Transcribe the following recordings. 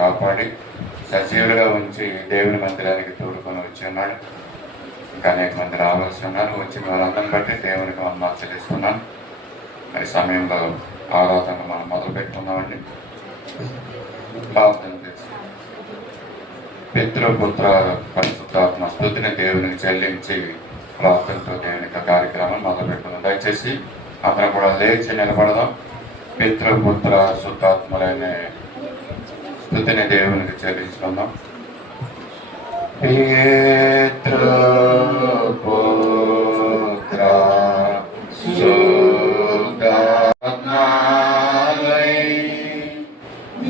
కాపాడి సజీవులుగా ఉంచి దేవుని మందిరానికి తోడుకొని వచ్చి ఉన్నాడు. ఇంకా అనేక మంది రావాల్సి ఉన్నారు. వచ్చిన వాళ్ళందరిని బట్టి దేవునికి వందనాలు చెల్లిస్తున్నాను. మరి సమయంలో ఆరాధన మనం మొదలు పెట్టుకున్నామండి. ప్రార్థన చేసి పితృపుత్ర పరిశుద్ధాత్మ స్తుతిని దేవునికి చెల్లించి ప్రార్థనతో దేవునికి కార్యక్రమం మొదలు పెట్టుకున్నాం. దయచేసి అందరం కూడా లేచి నిలబడదాం. పితృపుత్ర శుద్ధాత్మలనే స్తుతిని దేవునికి చెల్లించుకుందాం. పితృపుత్ర శుద్ధాత్మలై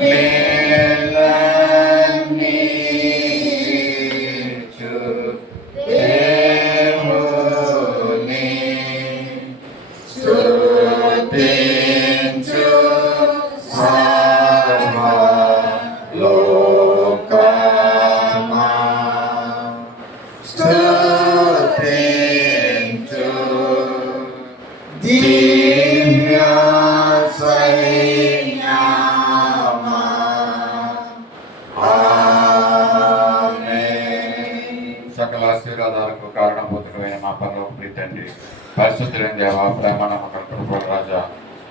మేలనీచు దేవుని స్తుతించు సర్వలోకమా స్తుతించు దివ్య సైన్యమా. ఆమేన్. సకల ఆశీర్వాదాలకు కారణభూతుడైన మా పరలోక తండ్రి, పరిశుద్ధులైన దేవా, ప్రేమ నమ్మకం రాజా,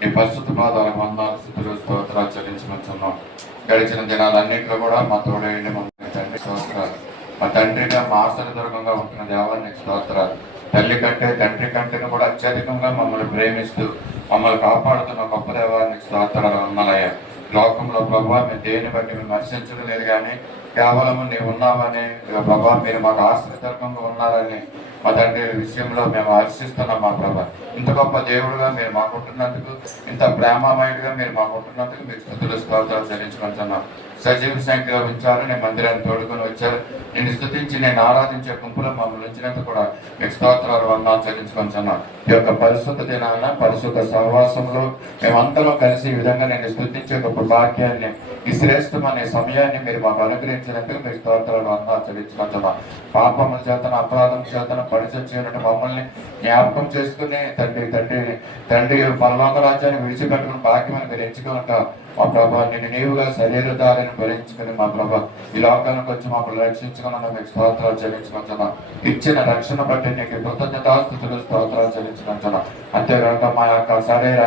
ఈ పరిశుద్ధ పాదాలకు వందనాలు స్తుతులు స్తోత్రాలు చెల్లించుకుంటున్నాం. గడిచిన దినాలన్నింటిలో కూడా మా తోడేయండి. మమ్మల్ని తండ్రి స్తోత్రాలు. మా తండ్రిగా మా ఆశ్చర్యదుర్గంగా ఉంటున్న దేవానికి స్తోత్రాలు. తల్లి కంటే తండ్రి కంటే కూడా అత్యధికంగా మమ్మల్ని ప్రేమిస్తూ మమ్మల్ని కాపాడుతున్న గొప్ప దేవానికి స్తోత్రాలు వందనాలయ్యా. లోకంలో ప్రభావ మేము దేని బట్టి మేము విమర్శించడం లేదు, కానీ కేవలం నీవు ఉన్నామని ప్రభావ మీరు మాకు ఆశ్చర్యదుర్గంగా ఉన్నారని మా తండ్రి విషయంలో మేము హర్షిస్తున్నాం. మా ప్రభా, ఇంత గొప్ప దేవుడుగా మీరు మాకుంటున్నందుకు, ఇంత ప్రేమమయుడిగా మీరు మాకుంటున్నందుకు మీకు స్తుతులు స్తోత్రాలు చెల్లించుకుంటున్నాం. సజీవ సంఖ్యలో ఉంచారు, నేను మందిరాన్ని తోడుకొని వచ్చారు. నేను స్తుతించి నేను ఆరాధించే గుంపులో మమ్మల్ని ఉంచినందుకు కూడా మీకు స్తోత్రాలు వందనాలు చెల్లించుకుంటున్నాం. ఈ యొక్క పరిశుద్ధ దినాన పరిశుద్ధ సహవాసంలో మేమందరం కలిసి ఈ విధంగా నేను స్తుతించే గొప్ప భాగ్యాన్ని, ఈ శ్రేష్టమనే సమయాన్ని మీరు మాకు అనుగ్రహించినందుకు మీకు స్తోత్రాలు వందనాలు చెల్లించుకుంటున్నాం. పాపముల చేతన అపరాధం చేతన పడిచొచ్చినట్టు మమ్మల్ని జ్ఞాపకం చేసుకుని తండ్రి పరలోక రాజ్యాన్ని విడిచిపెట్టుకుని భాగ్యమని మీరు ఎంచుకోనక మా ప్రభా, నిన్ను నీవుగా శరీరధారిని భరించుకుని మా ప్రభా ఈ లోకానికి వచ్చి మమ్మల్ని రక్షించుకున్న మీకు స్తోత్రాలు చెల్లించుకుంటున్నాం. ఇచ్చిన రక్షణ బట్టి నీకు కృతజ్ఞతాస్తుతులు స్తోత్రాలు చెల్లించుకుంటున్నాం. అంతేకాక మా యొక్క శరీర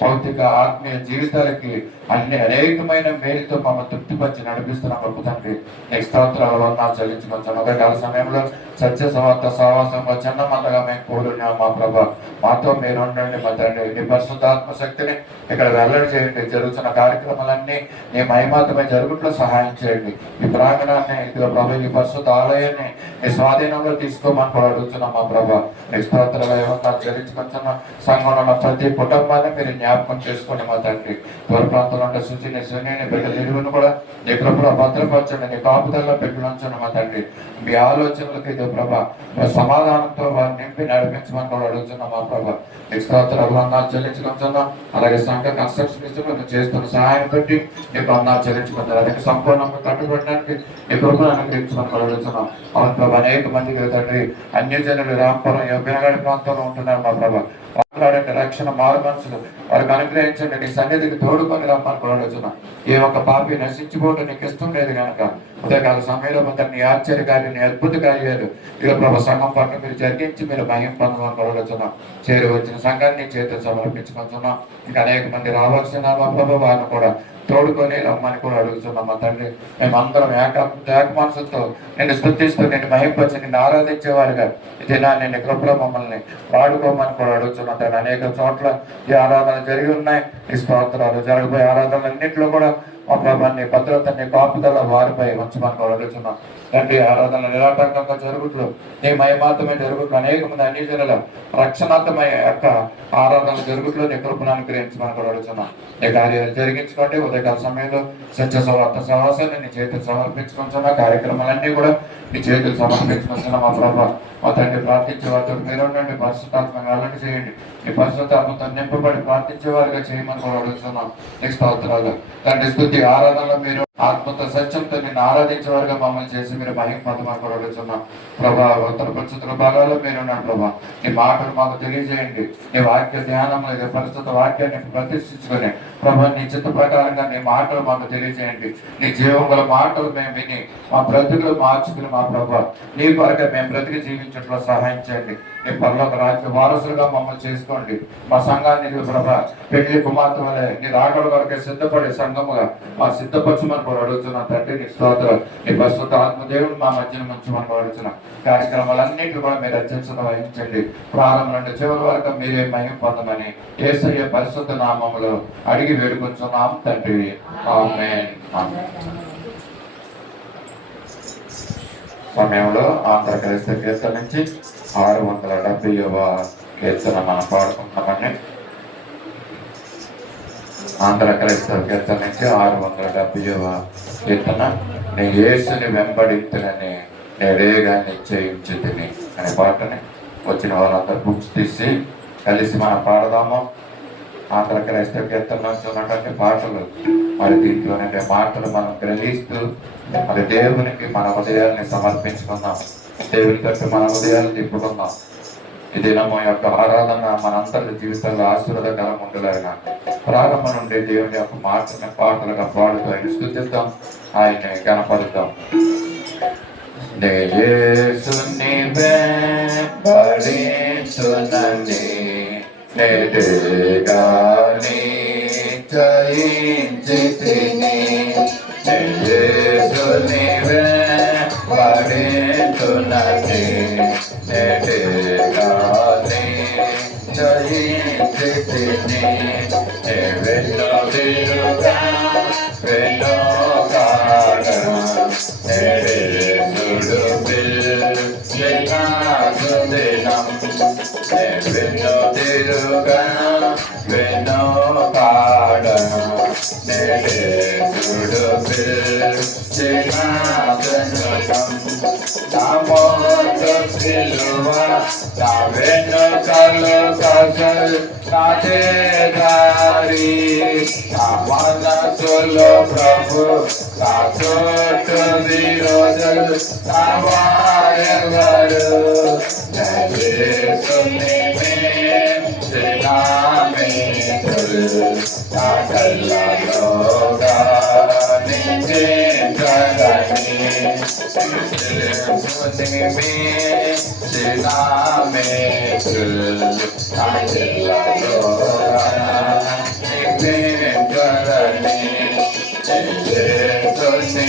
భౌతిక ఆత్మీయ జీవితాలకి అనేకమైన మేలుతో మమ్మల్ని తృప్తిపరిచి నడిపిస్తున్న గొప్ప తండ్రి నీకు స్తోత్రాలు వందనాలు చెల్లించుకుంటున్నాం. ఒకవేళ సమయంలో సత్య సవార్త సహవాసంలో చిన్నమంతగా మేము కోరున్నాం. మా ప్రభా, మాతో మీరు ఉండండి. మా తండ్రి నీ పరిశుద్ధాత్మ శక్తిని ఇక్కడ వెల్లడి చేయండి. జరుగుతున్న కార్యక్రమాలన్నీ నీ మహిమాతమై జరుగుట్లో సహాయం చేయండి. ఈ ప్రాంగణాన్ని ఇదిగో ప్రభా, ఈ పరిశుద్ధ ఆలయాన్ని నీ స్వాధీనంలో తీసుకోమని కూడా అడుగుతున్నాం. మా ప్రభా, నీ స్తోత్రాలు ఏమన్నా చెల్లించుకుంటున్న సంఘంలో ఉన్న ప్రతి కుటుంబాన్ని మీరు జ్ఞాపకం చేసుకోండి. మా తండ్రి దూర ప్రాంతంలో ఉంటే శుచిని శూన్యని బిడ్డల ఇరువును కూడా నీ కృపలో భద్రపరచండి. నీ కాపుదల్లో పెట్టులంచండి. మా తండ్రి మీ ఆలోచనలకు ఇదో ప్రభా సమాధానంతో వారిని నింపి నడిపించమని కూడా అడుగుతున్నాం. మా ప్రభా, నీకు స్తోత్రాలు వందనాలు చెల్లించుకుంటున్నాం. అలాగే సంఘ కన్స్ట్రక్షన్ విషయంలో నువ్వు చేస్తున్న సహాయం బట్టి నీకు వందనాలు చెల్లించుకుంటారు. అదే సంపూర్ణంగా కట్టుబడడానికి నీ కృపను అనుగ్రహించమని కూడా అడుగుతున్నాం. అవును ప్రభా, అనేక మందికి తండ్రి అన్యజనులు రాంపురం యోగనగడి ప్రాంతంలో ఉంటున్నారు. మా ప్రభా, మాట్లాడండి, రక్షణ మారు మనసులు వారికి అనుగ్రహించండి. నీ సన్నిధికి తోడుకొని రమ్మని కూడా అడుగుతున్నాం. ఏ ఒక్క పాపి నశించిపోవడం నీకు ఇష్టం లేదు కనుక ఉదయకాల సమయంలో నీ ఆశ్చర్యకార్యం, నీ అద్భుత కార్యాలు ఇక ప్రభా సంఘం పట్ల మీరు జరిగించి మీరు మహిమ పొందమని కూడా అడుగుతున్నాం. చేరి వచ్చిన సంఘాన్ని చేతులు సమర్పించుకుంటున్నాం. ఇంకా అనేక మంది రావాల్సిన మా ప్రభా వారిని కూడా తోడుకొని రమ్మని కూడా అడుగుతున్నాం. మా తండ్రి మేమందరం ఏక మనసుతో నేను స్తుతిస్తూ నేను మహింపచ్చి నిన్ను ఆరాధించేవారుగా ఇదేనా నేను కృపలో మమ్మల్ని వాడుకోమని కూడా అడుగుతున్నాం. తండ్రి అనేక చోట్ల ఈ ఆరాధన జరిగి ఉన్నాయి. ఈ స్తోత్రాలు జరగబోయే ఆరాధనలన్నింటిలో కూడా మా ప్రభాన్ని భద్రతని కాపుదల వారిపై ఉంచమని కూడా అడుగుతున్నాం. తండ్రి ఆరాధనలు నిరాటంకంగా జరుగుతూ నీ మహిమాతమే జరుగుతూ అనేక మంది అన్ని జనుల రక్షణార్థమయ్యే యొక్క ఆరాధనలు జరుగుతూ నీ కృపను అనుగ్రహించమని కూడా అడుగుతున్నాం. నీ కార్యాలు జరిగించుకోండి. ఉదయకాల సమయంలో సత్య సవార్త సహవాసాన్ని నీ చేతులు సమర్పించుకుంటున్న కార్యక్రమాలన్నీ కూడా నీ చేతులు సమర్పించుకుంటున్నా. మా ప్రభా, మా తండ్రి ప్రార్థించే వారితో మీరు ఉండండి. పరిశుద్ధాత్మగా అలర్ట్ చేయండి. నీ పరిశుద్ధాత్మతో నింపబడి ప్రార్థించే వారిగా చేయమని కూడా అడుగుతున్నాం. నెక్స్ట్ స్తోత్రాలు తండ్రి స్తుతి ఆరాధనలో మీరు ఆత్మతో సత్యంతో నిన్ను ఆరాధించే వారుగా మమ్మల్ని చేసి మీరు మహిమపదమడుచున్న ప్రభా ఉత్తర పరిస్థితుల భాగాల్లో మీరున్నాడు ప్రభా. నీ మాటలు మాకు తెలియజేయండి. నీ వాక్య ధ్యానం లేదా పరిస్థిత వాక్యాన్ని ప్రతిష్ఠించుకొని ప్రభా నీ చిత్త ప్రకారంగా నీ మాటలు మాకు తెలియజేయండి. నీ జీవం గల మాటలు మేము విని మా బ్రతుకులు మార్చుకుని మా ప్రభా నీ కొరకే మేము బ్రతికి జీవించట్లో సహాయం చేయండి. నీ పరలోక రాజ్య వారసులుగా మమ్మల్ని చేసుకోండి. మా సంఘాన్ని ప్రభా పెళ్లి కుమార్తె వలె నీ రాకడ కొరకే సిద్ధపడే సంఘముగా మా సిద్ధపరచమని కూడా అడుగుతున్నా తండ్రి. నీ స్తోత్రం. నీ ప్రస్తుత ఆత్మదేవుడు మా మధ్యన ముంచమని అడుగుతున్నా. కార్యక్రమాలన్నింటి కూడా మీరు అత్యంత వహించండి. ప్రారంభం నుండి చివరి వరకు మీరే మహిమ పొందమని యేసయ్య పరిశుద్ధ నామములో అడిగి వేడుకొంచున్నాం తండ్రి. ఆమేన్. సమయంలో ఆంధ్ర క్రైస్తవ కీర్తన నుంచి 670వ కీర్తన మనం పాడుకుంటామని. ఆంధ్ర క్రైస్తవ కీర్తన నుంచి 670వ కీర్తన. నీ యేసుని వెంబడించునని నేడేగా నిశ్చయించుతిని అనే పాటని వచ్చిన వాళ్ళందరూ బుక్స్ తీసి కలిసి మనం పాడదాము. ఆంధ్ర క్రైస్తవ కీర్తన నుంచి ఉన్నటువంటి పాటలు మరి దీంట్లోనే మాటలు మనం గ్రహిస్తూ మరి దేవునికి మన ఉదయాల్ని సమర్పించుకుందాం. దేవుని తట్టు మన ఉదయాలను తిప్పుకుందాం. ఈ దినము యొక్క ఆరాధన మనందరి జీవితంలో ఆశీర్వాదకరం ఉండలేగా ప్రారంభం నుండి దేవుని యొక్క మాటని పాటలుగా పాడుతూ ఆయన స్తుతిద్దాం, ఆయన్ని కనపరుద్దాం. యేసుని వెంబడించునని నేడేగా నిశ్చయించితిని. యేసుని వెంబడించునని నేడేగా నిశ్చయించితిని. వెన్నుదిరుగా వెన్నుకాడా నేడేసుడు పిల్లినాసుదినం. వెన్నుదిరుగా వెన్నుకాడా నేడేసుడు పిల్లినాసుదినం. నా మోటు సిలువ నా వెన్నుకలు కసల్ నాదే దారి. నా మనసులో ప్రభు నా చోటు విరోధులు నా వారెవరు. యేసుని మిత్రులు నా కళ్ళలోగా నిందించదని. యేసుని మిత్రులు నా కళ్ళలోగా నిందించదని. యేసుని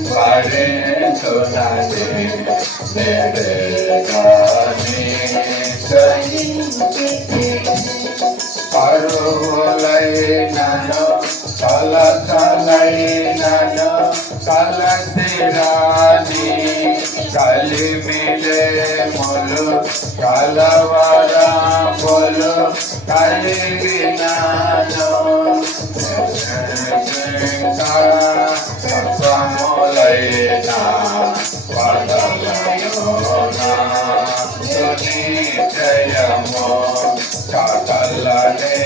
వెంబడించునని నేడేగా నిశ్చయించితిని. పరువులైనను కలతలైనను కలసిరాని కలిమిలేములు కలవరములు కలిగినాను. సములైన వదలయోన సునిశ్చయము కాకలనే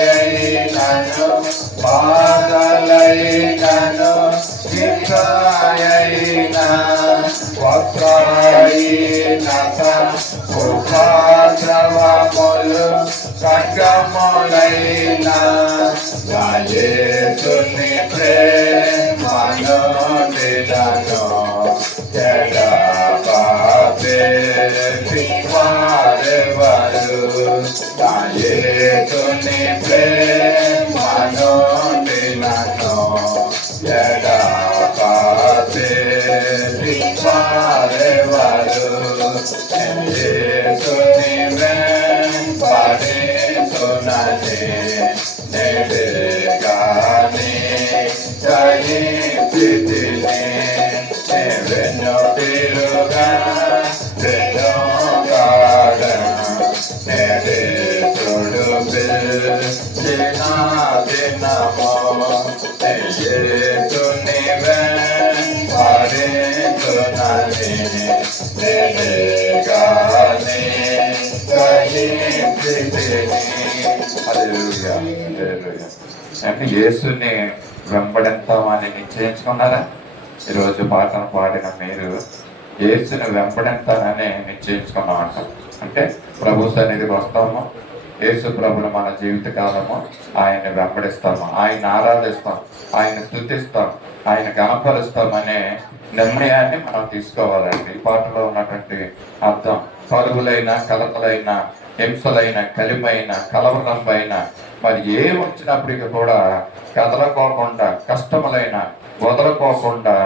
శ్రమాయైనను బాధలైనను హింసాయైన వక్రహీనత ఉపద్రవములు ఖడ్గములైన నా యేసుని ప్రేమను నిదను వారెవరు. నా యేసుని ప్రేమను నిదను వారెవరు. యేసుని వెంబడించునని నేడేగా నిశ్చయించితిని. వెన్నుదిరుగా వెన్నుకాడా చేసేనే. హల్లెలూయా, హల్లెలూయా. అంటే యేసుని వెంబడిస్తామని నిశ్చయించుకున్నారా? ఈరోజు పాటను పాడిన మీరు యేసుని వెంబడిస్తానని నిశ్చయించుకున్నామంట. అంటే ప్రభు సన్నిధికి వస్తాము, యేసు ప్రభుని మన జీవిత కాలము ఆయన్ని వెంబడిస్తాము, ఆయన ఆరాధిస్తాం, ఆయన స్తుతిస్తాం, ఆయన గణపరుస్తామనే నిర్ణయాన్ని మనం తీసుకోవాలండి. ఈ పాటలో ఉన్నటువంటి అర్థం పరుగులైన, కలతలైన, హింసలైన, కలిమైన, కలవరంపైన మరి ఏం వచ్చినప్పటికీ కూడా కదలకోకుండా, కష్టములైన వదలకోకుండా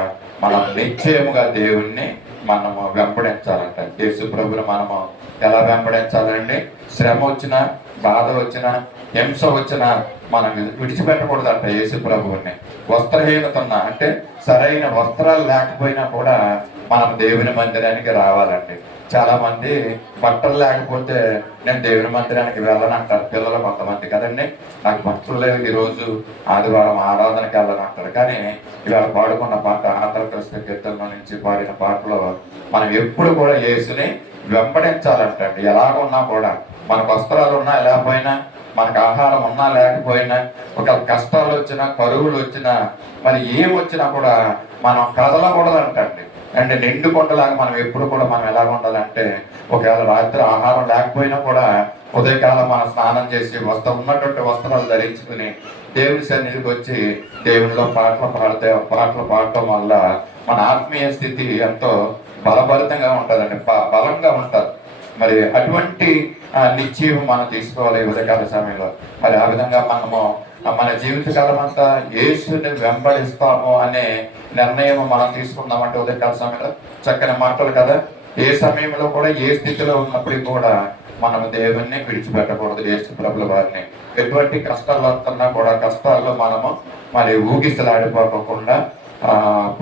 మనం నిశ్చయముగా దేవుణ్ణి మనము వెంబడించాలంట. యేసు ప్రభుని మనము ఎలా వెంబడించాలండి? శ్రమ వచ్చినా, బాధ వచ్చినా, హింస వచ్చినా మనం విడిచిపెట్టకూడదంట యేసు ప్రభువుని. వస్త్రహీనత ఉన్నా, అంటే సరైన వస్త్రాలు లేకపోయినా కూడా మనం దేవుని మందిరానికి రావాలండి. చాలా మంది బట్టలు లేకపోతే నేను దేవుని మందిరానికి వెళ్ళను అంటారు పిల్లలు కొంతమంది కదండి. నాకు బట్టలు లేవు, ఈరోజు ఆదివారం ఆరాధనకి వెళ్ళను అంటారు. కానీ ఇవాళ పాడుకున్న పాట ఆంధ్రప్రదేశ్ కీర్తనలో నుంచి పాడిన పాటలో మనం ఎప్పుడు కూడా యేసుని వెంబడించాలంటండి. ఎలాగున్నా కూడా, మనకు వస్త్రాలు ఉన్నా లేకపోయినా, మనకు ఆహారం ఉన్నా లేకపోయినా, ఒక కష్టాలు వచ్చినా, కరువులు వచ్చినా, మరి ఏం వచ్చినా కూడా మనం కదలకూడదంటండి. అంటే నిండు కొండలాగా మనం ఎప్పుడు కూడా మనం ఎలా ఉండాలంటే, ఒకవేళ రాత్రి ఆహారం లేకపోయినా కూడా ఉదయకాలం మనం స్నానం చేసి ఉన్నటువంటి వస్త్రాలు ధరించుకుని దేవుని సన్నిధికి వచ్చి దేవునిలో పాటలు పాడటం వల్ల మన ఆత్మీయ స్థితి ఎంతో బలభరితంగా ఉంటుందండి, బలంగా ఉంటుంది. మరి అటువంటి నిశ్చయం మనం తీసుకోవాలి ఈ ఉదయకాల సమయంలో. మరి ఆ విధంగా మనము మన జీవితకాలం అంతా యేసుని వెంబడిస్తాము అనే నిర్ణయం మనం తీసుకుందామంటే ఉదయకాల సమయంలో చక్కని మాటలు కదా. ఏ సమయంలో కూడా, ఏ స్థితిలో ఉన్నప్పటికీ కూడా మనం దేవుణ్ణి విడిచిపెట్టకూడదు, యేసు ప్రభుల వారిని. ఎటువంటి కష్టాలు వస్తున్నా కూడా కష్టాల్లో మనము మరి ఊగిసలాడిపోకుండా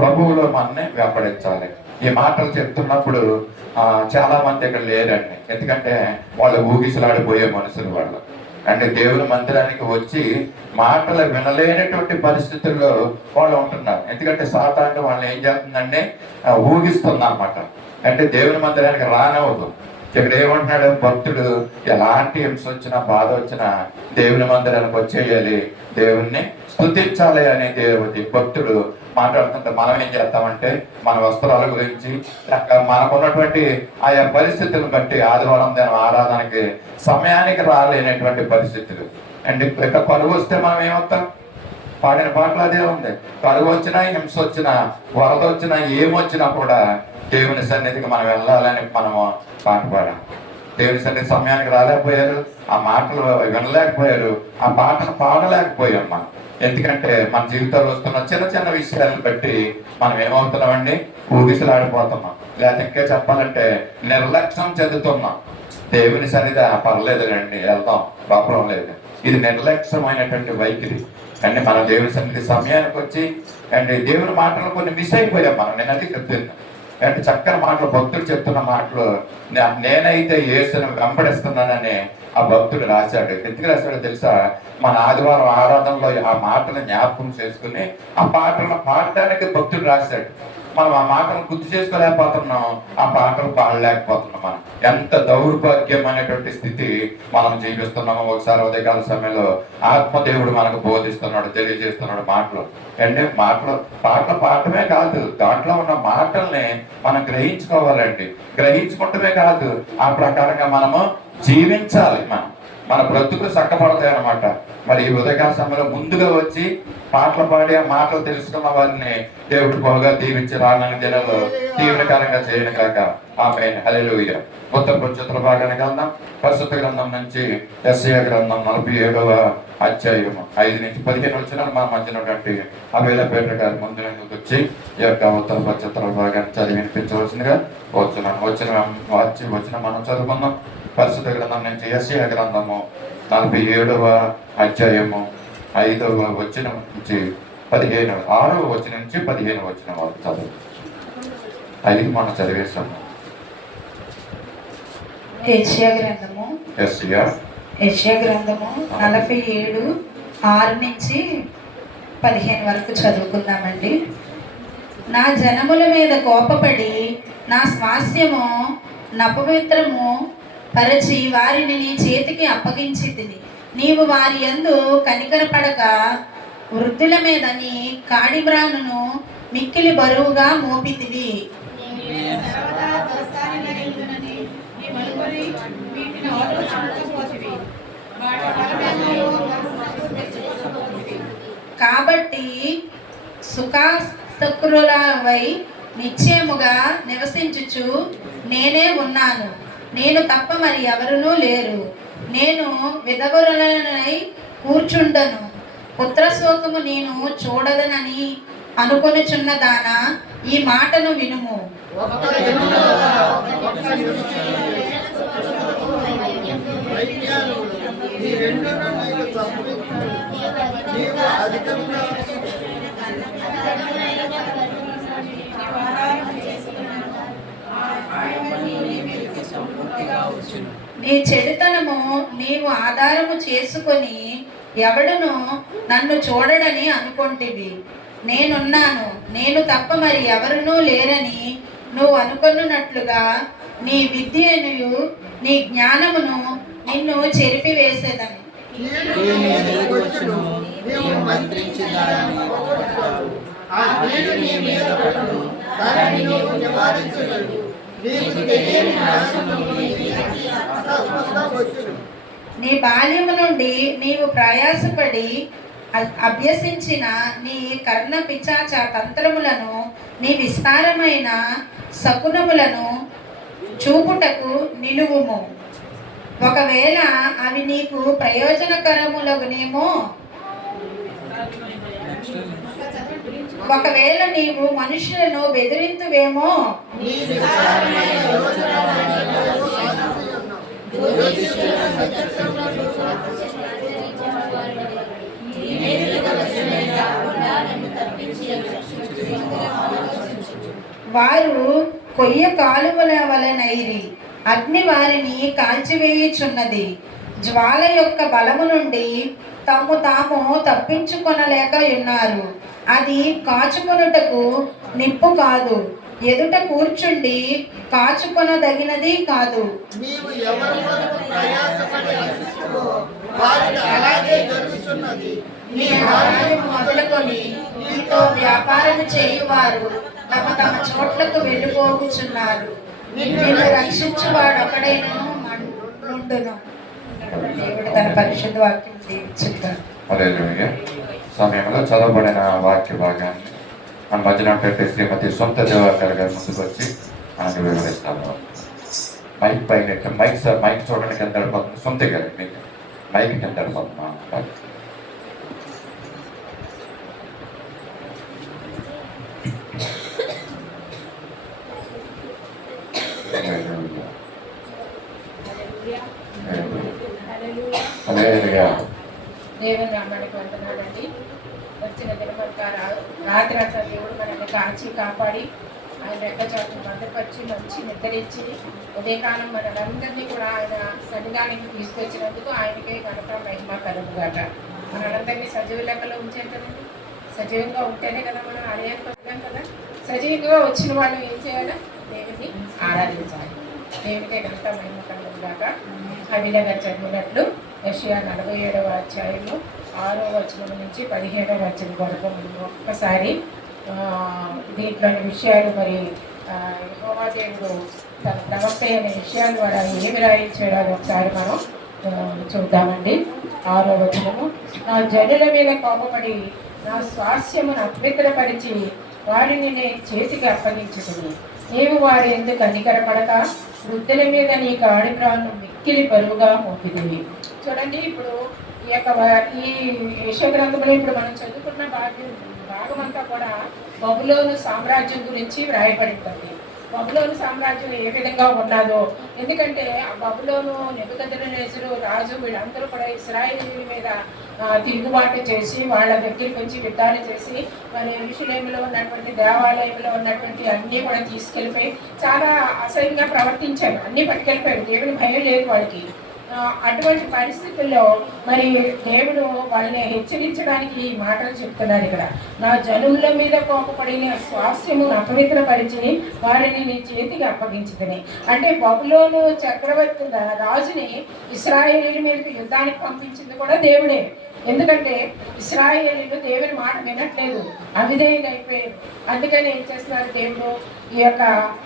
ప్రభువులో మనల్ని వెంబడించాలి. ఈ మాటలు చెప్తున్నప్పుడు చాలా మంది ఇక్కడ లేరండి, ఎందుకంటే వాళ్ళు ఊగిసలాడిపోయే మనుషులు వాళ్ళు. అంటే దేవుని మందిరానికి వచ్చి మాటలు వినలేనటువంటి పరిస్థితుల్లో వాళ్ళు ఉంటున్నారు. ఎందుకంటే సాతాను వాళ్ళని ఏం చేస్తుందంటే ఊగిస్తుంది అన్నమాట. అంటే దేవుని మందిరానికి రానవద్దు. ఇక్కడ ఏమంటున్నాడు భక్తుడు? ఎలాంటి హింస వచ్చినా, బాధ వచ్చినా దేవుని మందిరానికి వచ్చేయాలి, దేవుణ్ణి స్తుతించాలి అనే దేవుడి భక్తుడు మాట్లాడుతుంటే మనం ఏం చేస్తామంటే మన వస్త్రాల గురించి, మనకున్నటువంటి ఆయా పరిస్థితులను బట్టి ఆదివారం దినం ఆరాధనకి సమయానికి రాలేనటువంటి పరిస్థితులు అండ్ ఇక కరువు వస్తే మనం ఏమవుతాం? పాడిన పాటలు అదే ఉంది. కరువు వచ్చినా, హింస వచ్చినా, వరద వచ్చినా, ఏమొచ్చినా కూడా దేవుని సన్నిధికి మనం వెళ్ళాలని మనము పాట పాడాం. దేవుని సన్నిధి సమయానికి రాలేకపోయారు, ఆ మాటలు వినలేకపోయారు, ఆ పాటను పాడలేకపోయాం మనం. ఎందుకంటే మన జీవితాల్లో వస్తున్న చిన్న చిన్న విషయాలను బట్టి మనం ఏమవుతున్నామండి? ఊగిసలాడిపోతున్నాం. లేకపోతే ఇంకా చెప్పాలంటే నిర్లక్ష్యం చెందుతున్నాం. దేవుని సన్నిధి పర్లేదులేండి, వెళ్దాం, ప్రాబ్లం లేదు. ఇది నిర్లక్ష్యమైనటువంటి వైఖరి అండి. మన దేవుని సన్నిధి సమయానికి వచ్చి అండి దేవుని మాటలు కొన్ని మిస్ అయిపోయాం మనం. నేను అది చెప్తున్నా అంటే చక్కని మాటలు భక్తుడు చెప్తున్న మాటలు, నేనైతే యేసుని వెంబడిస్తున్నానని ఆ భక్తుడు రాశాడు. ఎందుకు రాశాడో తెలుసా? మన ఆదివారం ఆరాధనలో ఆ మాటలు జ్ఞాపకం చేసుకుని ఆ పాటలను పాడటానికి భక్తుడు రాశాడు. మనం ఆ మాటలను గుర్తు చేసుకోలేకపోతున్నాం, ఆ పాటలు పాడలేకపోతున్నాం. మనం ఎంత దౌర్భాగ్యం అనేటువంటి స్థితి మనం జీవిస్తున్నామో. ఒకసారి ఉదయకాల సమయంలో ఆత్మదేవుడు మనకు బోధిస్తున్నాడు, తెలియజేస్తున్నాడు మాటలు. అంటే పాటలు పాడటమే కాదు, దాంట్లో ఉన్న మాటల్ని మనం గ్రహించుకోవాలండి. గ్రహించుకుంటమే కాదు, ఆ ప్రకారంగా మనము జీవించాలి. మన బ్రతుకులు చక్కబడతాయి అన్నమాట. మరి ఈ ఉదయకాల సమయంలో ముందుగా వచ్చి పాటలు పాడి ఆ మాటలు తెలుసుకున్న వారిని దేవుడు బాగా దీవించి రానున్న దినాల్లో తీవ్రకరంగా చేయను కాక. ఆమేన్, హల్లెలూయా. ఉత్తర పురుషుల భాగానికి వెళ్దాం. పరిశుద్ధ గ్రంథం నుంచి యెషయా గ్రంథం 47వ అధ్యాయం 5 నుంచి 15 వచనాలు మన మధ్యన ఉన్నటువంటి అవేలపేట గారి ముందు వచ్చి ఈ యొక్క ఉత్తర పురుషుల భాగాన్ని చదివి వినిపించవలసిందిగా వచ్చిన మనం చదువుకుందాం. పరిశుద్ధ గ్రంథం నుంచి యెషయా గ్రంథము 47వ అధ్యాయము 5వ వచనం నుంచి 6వ వచనం నుంచి 15వ వచనం వరకు చదువు. 5కి మనం చదివేస్తాము. యెషయా గ్రంథము 47 6 నుంచి 15 వరకు చదువుకుందామండి. నా జనముల మీద కోపపడి నా స్వాస్యము నపవిత్రము పరచి వారిని నీ చేతికి అప్పగించితివి. నీవు వారి యందు కనికరపడక వృద్ధుల మీద నీ కాడిబ్రానును మిక్కిలి బరువుగా మోపితివి. కాబట్టి సుఖాసక్తులవై నిశ్చయముగా నివసించుచు నేనే ఉన్నాను, నేను తప్ప మరి ఎవరునూ లేరు. నేను విధవరులనై కూర్చుండను, పుత్రశోకము నేను చూడదనని అనుకొనుచున్నదానా, ఈ మాటను వినుము. నీ చెడుతనము నీవు ఆధారము చేసుకొని ఎవడును నన్ను చూడడని అనుకొంటివి. నేనున్నాను, నేను తప్ప మరి ఎవరునూ లేరని నువ్వు అనుకొనున్నట్లుగా నీ విద్యను నీ జ్ఞానమును నిన్ను చెరిపివేసేదను. నీ బాల్యము నుండి నీవు ప్రయాసపడి అభ్యసించిన నీ కర్ణ పిచాచ తంత్రములను, నీ విస్తారమైన శకునములను చూపుటకు నిలువుము. ఒకవేళ అవి నీకు ప్రయోజనకరములగునేమో, ఒకవేళ నీవు మనుషులను బెదిరింతువేమో, వారు కొయ్య కాలువల వలనైరి, అగ్ని వారిని కాల్చివేయుచున్నది. జ్వాల యొక్క బలము నుండి తాము తాము తప్పించుకొనలేక ఉన్నారు. అది కాచుకొనుటకు నిప్పు కాదు, ఎదుట కూర్చుండి కాచుకొనదగినది కాదు. నీ ఆదాయం మొదలుకొని నీతో వ్యాపారం చేయువారు తమ తమ చోట్లకు వెళ్ళిపోతున్నారు. నిన్ను రక్షించువాడు ఒకడైనా నుండును. దేవుడు తన పరిశుద్ధ వాక్యం దీవించుగాక. హల్లెలూయా. సమయంలో చదవబడిన వాక్య భాగాన్ని మన మధ్యన పెట్టే శ్రీమతి సొంత దేవాకర్ గారి ముందుకు వచ్చి మనకు వివరిస్తాము. మైక్ పైన మైక్ సార్, మైక్ చూడడానికి కింద వెళ్ళిపోతుంది. సొంత గారు మీకు మైక్ కింద వెళ్ళిపోతున్నా. దేవుని నామానికి వందనాలండి. వచ్చిన దినమంతా రాత్రి అంతా దేవుడు మనల్ని కాచి కాపాడి ఆయన రెక్క చాటును భద్రపరిచి మంచి నిద్రించి ఉదయకాలం మనందరినీ కూడా ఆయన సన్నిధానానికి తీసుకొచ్చినందుకు ఆయనకే ఘనత మహిమ కలుగుగాక. మనందరినీ సజీవ లెక్కలో ఉంచాం కదండి. సజీవంగా ఉంటేనే కదా మనం అడగకపోతున్నాం కదా. సజీవంగా వచ్చిన వాళ్ళు ఏం చేయాలి? దేవుని ఆరాధించాలి. దేవునికే ఘనత మహిమ కలుగుగాక. హబీల గారు చదివినట్లు యెషయా 47వ అధ్యాయము 6వ వచనం నుంచి 17వ వచనం వరకు ఒక్కసారి దీంట్లోని విషయాలు మరి యెహోవా దేవుడు తన ప్రవక్త అయిన యెషయా ద్వారా ఏమి రాయించాడో ఒకసారి మనం చూద్దామండి. 6వ వచనము, నా జనుల మీద కోపపడి నా స్వాస్యమును అపవిత్రపరిచి వారిని నేను చేతికి అప్పగించుకుని నీవు వారి ఎందుకు కనికరపడక వృద్ధుల మీద నీ కాడిబ్రాను మిక్కిలి బరువుగా మోపిదివి. చూడండి, ఇప్పుడు ఈ యెషయా గ్రంథంలో ఇప్పుడు మనం చదువుకున్న భాగమంతా కూడా బబులోను సామ్రాజ్యం గురించి వ్రాయబడిందండి. బబులోను సామ్రాజ్యం ఏ విధంగా ఉన్నదో, ఎందుకంటే ఆ బబులోను నెబుకద్నెజరు రాజు వీళ్ళందరూ కూడా ఇశ్రాయేలు మీద తిరుగుబాటు చేసి వాళ్ళ దగ్గరికి వచ్చి విధాన చేసి మరి యెరూషలేములో ఉన్నటువంటి దేవాలయంలో ఉన్నటువంటి అన్నీ కూడా తీసుకెళ్ళిపోయి చాలా అసహ్యంగా ప్రవర్తించారు. అన్నీ పట్టుకెళ్ళిపోయారు. దేవుని భయం లేదు వాళ్ళకి. అటువంటి పరిస్థితుల్లో మరి దేవుడు వాళ్ళని హెచ్చరించడానికి ఈ మాటలు చెప్తున్నారు ఇక్కడ. నా జనుల మీద కోపపడి నీ స్వాస్థ్యము అపవిత్రపరిచి వారిని నీ చేతికి అప్పగించుకుని. అంటే బబులోను చక్రవర్తి రాజుని ఇశ్రాయేలీయుల మీదకి యుద్ధానికి పంపించింది కూడా దేవుడే. ఎందుకంటే ఇశ్రాయేలీయులు దేవుని మాట వినట్లేదు, అవిధేయులు అయిపోయారు. అందుకని ఏం చేస్తున్నారు, దేవుడు ఈ యొక్క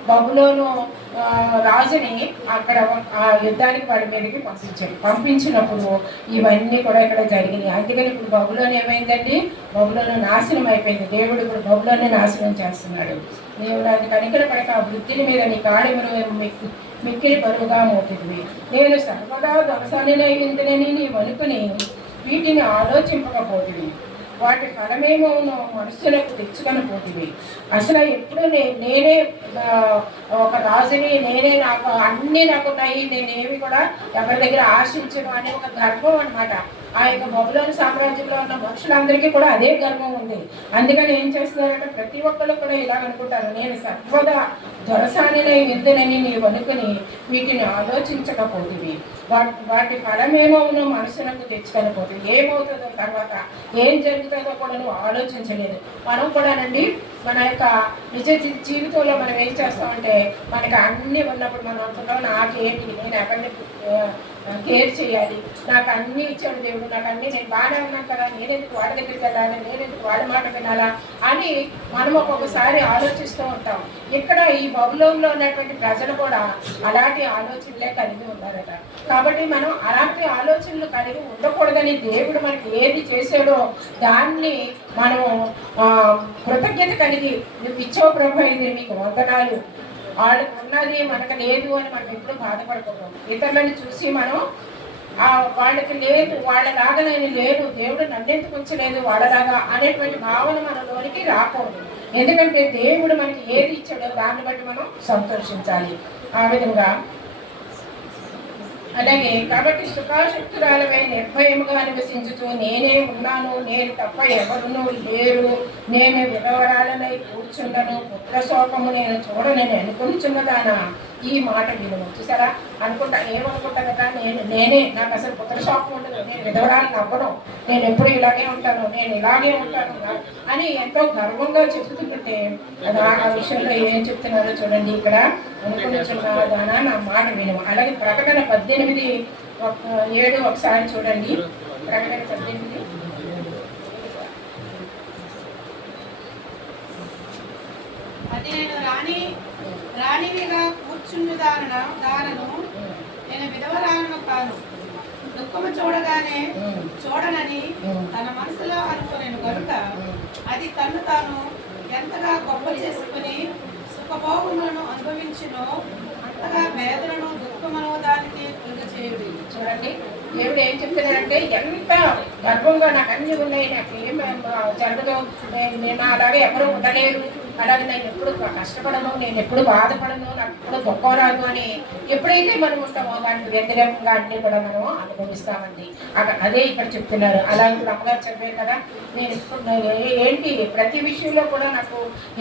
బబులోను రాజుని అక్కడ ఆ యుద్ధానికి వాడి మీదకి పంపించినప్పుడు ఇవన్నీ కూడా ఇక్కడ జరిగినాయి. అందుకని ఇప్పుడు బబులోను ఏమైందండి, బబులోను నాశనం అయిపోయింది. దేవుడు ఇప్పుడు బబులోని నాశనం చేస్తున్నాడు. దేవుడు అది కనికరపడక ఆ వృద్ధిని మీద నీ కాళెమును మిక్కిలి బరువుగా మోపిదివి. నేను సర్వదా దొరసానినై విందునని నీ వణుకుని వీటిని ఆలోచింపకపోతివి. వాటి ఫలమేమోను మనస్సులకు తెచ్చుకొని పోతివి. అసలు ఎప్పుడు నేనే ఒక రాజుని, నేనే నాకు అన్నీ నాకున్నాయి, నేనేమి కూడా ఎవరి దగ్గర ఆశించను అనే ఒక గర్వం అనమాట. ఆ యొక్క బబులోను సామ్రాజ్యంలో ఉన్న మనుషులందరికీ కూడా అదే గర్వం ఉంది. అందుకని ఏం చేస్తున్నారంటే ప్రతి ఒక్కరు కూడా ఇలా అనుకుంటారు, నేను సర్వదా దొరసానినై విందునని నీవు అనుకుని వీటిని ఆలోచించకపోతివి. వాటి ఫలమేమోను మనసులకు తెచ్చుకొని పోతుంది. ఏమవుతుందో తర్వాత ఏం జరుగుతుందో కూడా నువ్వు ఆలోచించలేదు. మనం కూడానండి మన యొక్క నిజ జీవితంలో మనం ఏం చేస్తామంటే మనకి అన్నీ ఉన్నప్పుడు మనం అనుకుంటాం నాకేంటి, నేను ఎవరిని కేర్ చేయాలి, నాకు అన్నీ ఇచ్చాడు దేవుడు, నాకు అన్నీ నేను బాగానే ఉన్నాను కదా, నేనెందుకు వాడి దగ్గరికి వెళ్ళాలి, నేనెందుకు వాడి మాట వినాలా అని మనం ఒక్కొక్కసారి ఆలోచిస్తూ ఉంటాం. ఇక్కడ ఈ బబులోనులో ఉన్నటువంటి ప్రజలు కూడా అలాంటి ఆలోచనలే కలిగి ఉన్నారట. కాబట్టి మనం అలాంటి ఆలోచనలు కలిగి ఉండకూడదని దేవుడు మనకి ఏది చేశాడో దాన్ని మనం కృతజ్ఞత కలిగి నువ్వు ఇచ్చావు ప్రభు, ఇది మీకు వందనాలు, వాళ్ళకి ఉన్నది మనకు లేదు అని మనం ఎప్పుడు బాధపడకూడదు. ఇతరులను చూసి మనం వాళ్ళకి లేదు, వాళ్ళలాగా నేను లేదు, దేవుడు నన్నెందుకు ఉంచలేదు వాళ్ళలాగా అనేటువంటి భావన మనలోనికి రాకూడదు. ఎందుకంటే దేవుడు మనకి ఏది ఇచ్చాడో దాన్ని బట్టి మనం సంతోషించాలి. ఆ విధంగా అలాగే కాబట్టి సుఖాశక్తురాలపై నిర్భయముగా నివసించుతూ నేనే ఉన్నాను, నేను తప్ప ఎవరునూ లేరు, నేను విధవరాలనై కూర్చుండను, పుత్ర శోకము నేను చూడనని అనుకుంటున్నదానా ఈ మాట విలువ. చూసారా, ఏమనుకుంటా కదా, నేనే నాకు అసలు పుత్ర శోకం ఉండదు, నేను విధవరాలను అవ్వను, నేను ఎప్పుడు ఇలాగే ఉంటాను, నేను ఇలాగే ఉంటాను అని ఎంతో గర్వంగా చెప్తుంటే ఆ విషయంలో ఏం చెప్తున్నారో చూడండి. ఇక్కడ అనుకుంటున్నదానా నా మాట విలువ. అలాగే ప్రకటన 18:7 ఒకసారి చూడండి. ప్రకటన 18. అది నేను రాణివిగా కూర్చుండుదానను, నేను విధవరాలను కాను, దుఃఖము చూడనని తన మనసులో అనుకునేను కనుక అది తను తాను ఎంతగా గొప్ప చేసుకుని సుఖభోగములను అనుభవించునో అంతగా వేదనను దుఃఖమును దానికి కలుగచేయుడి. చూడండి, దేవుడు ఏం చెప్తున్నాడంటే ఎంత గర్వంగా నాకు అన్ని ఉన్నాయి, నాకు ఏం జరగదు, నేను అలాగే ఎవరు ఉండలేరు, అలాగే నేను ఎప్పుడు కష్టపడను, నేను ఎప్పుడు బాధపడను, నాకు ఎప్పుడు దుఃఖం రాదు అని ఎప్పుడైతే మనం ఉంటామో దానికి వ్యతిరేకంగా అన్నీ కూడా మనం అనుభవిస్తామండి. అదే ఇక్కడ చెప్తున్నారు. అలాగే ఇప్పుడు అమ్మగారు చెప్పారు కదా, నేను ఇప్పుడు ఏంటి ప్రతి విషయంలో కూడా నాకు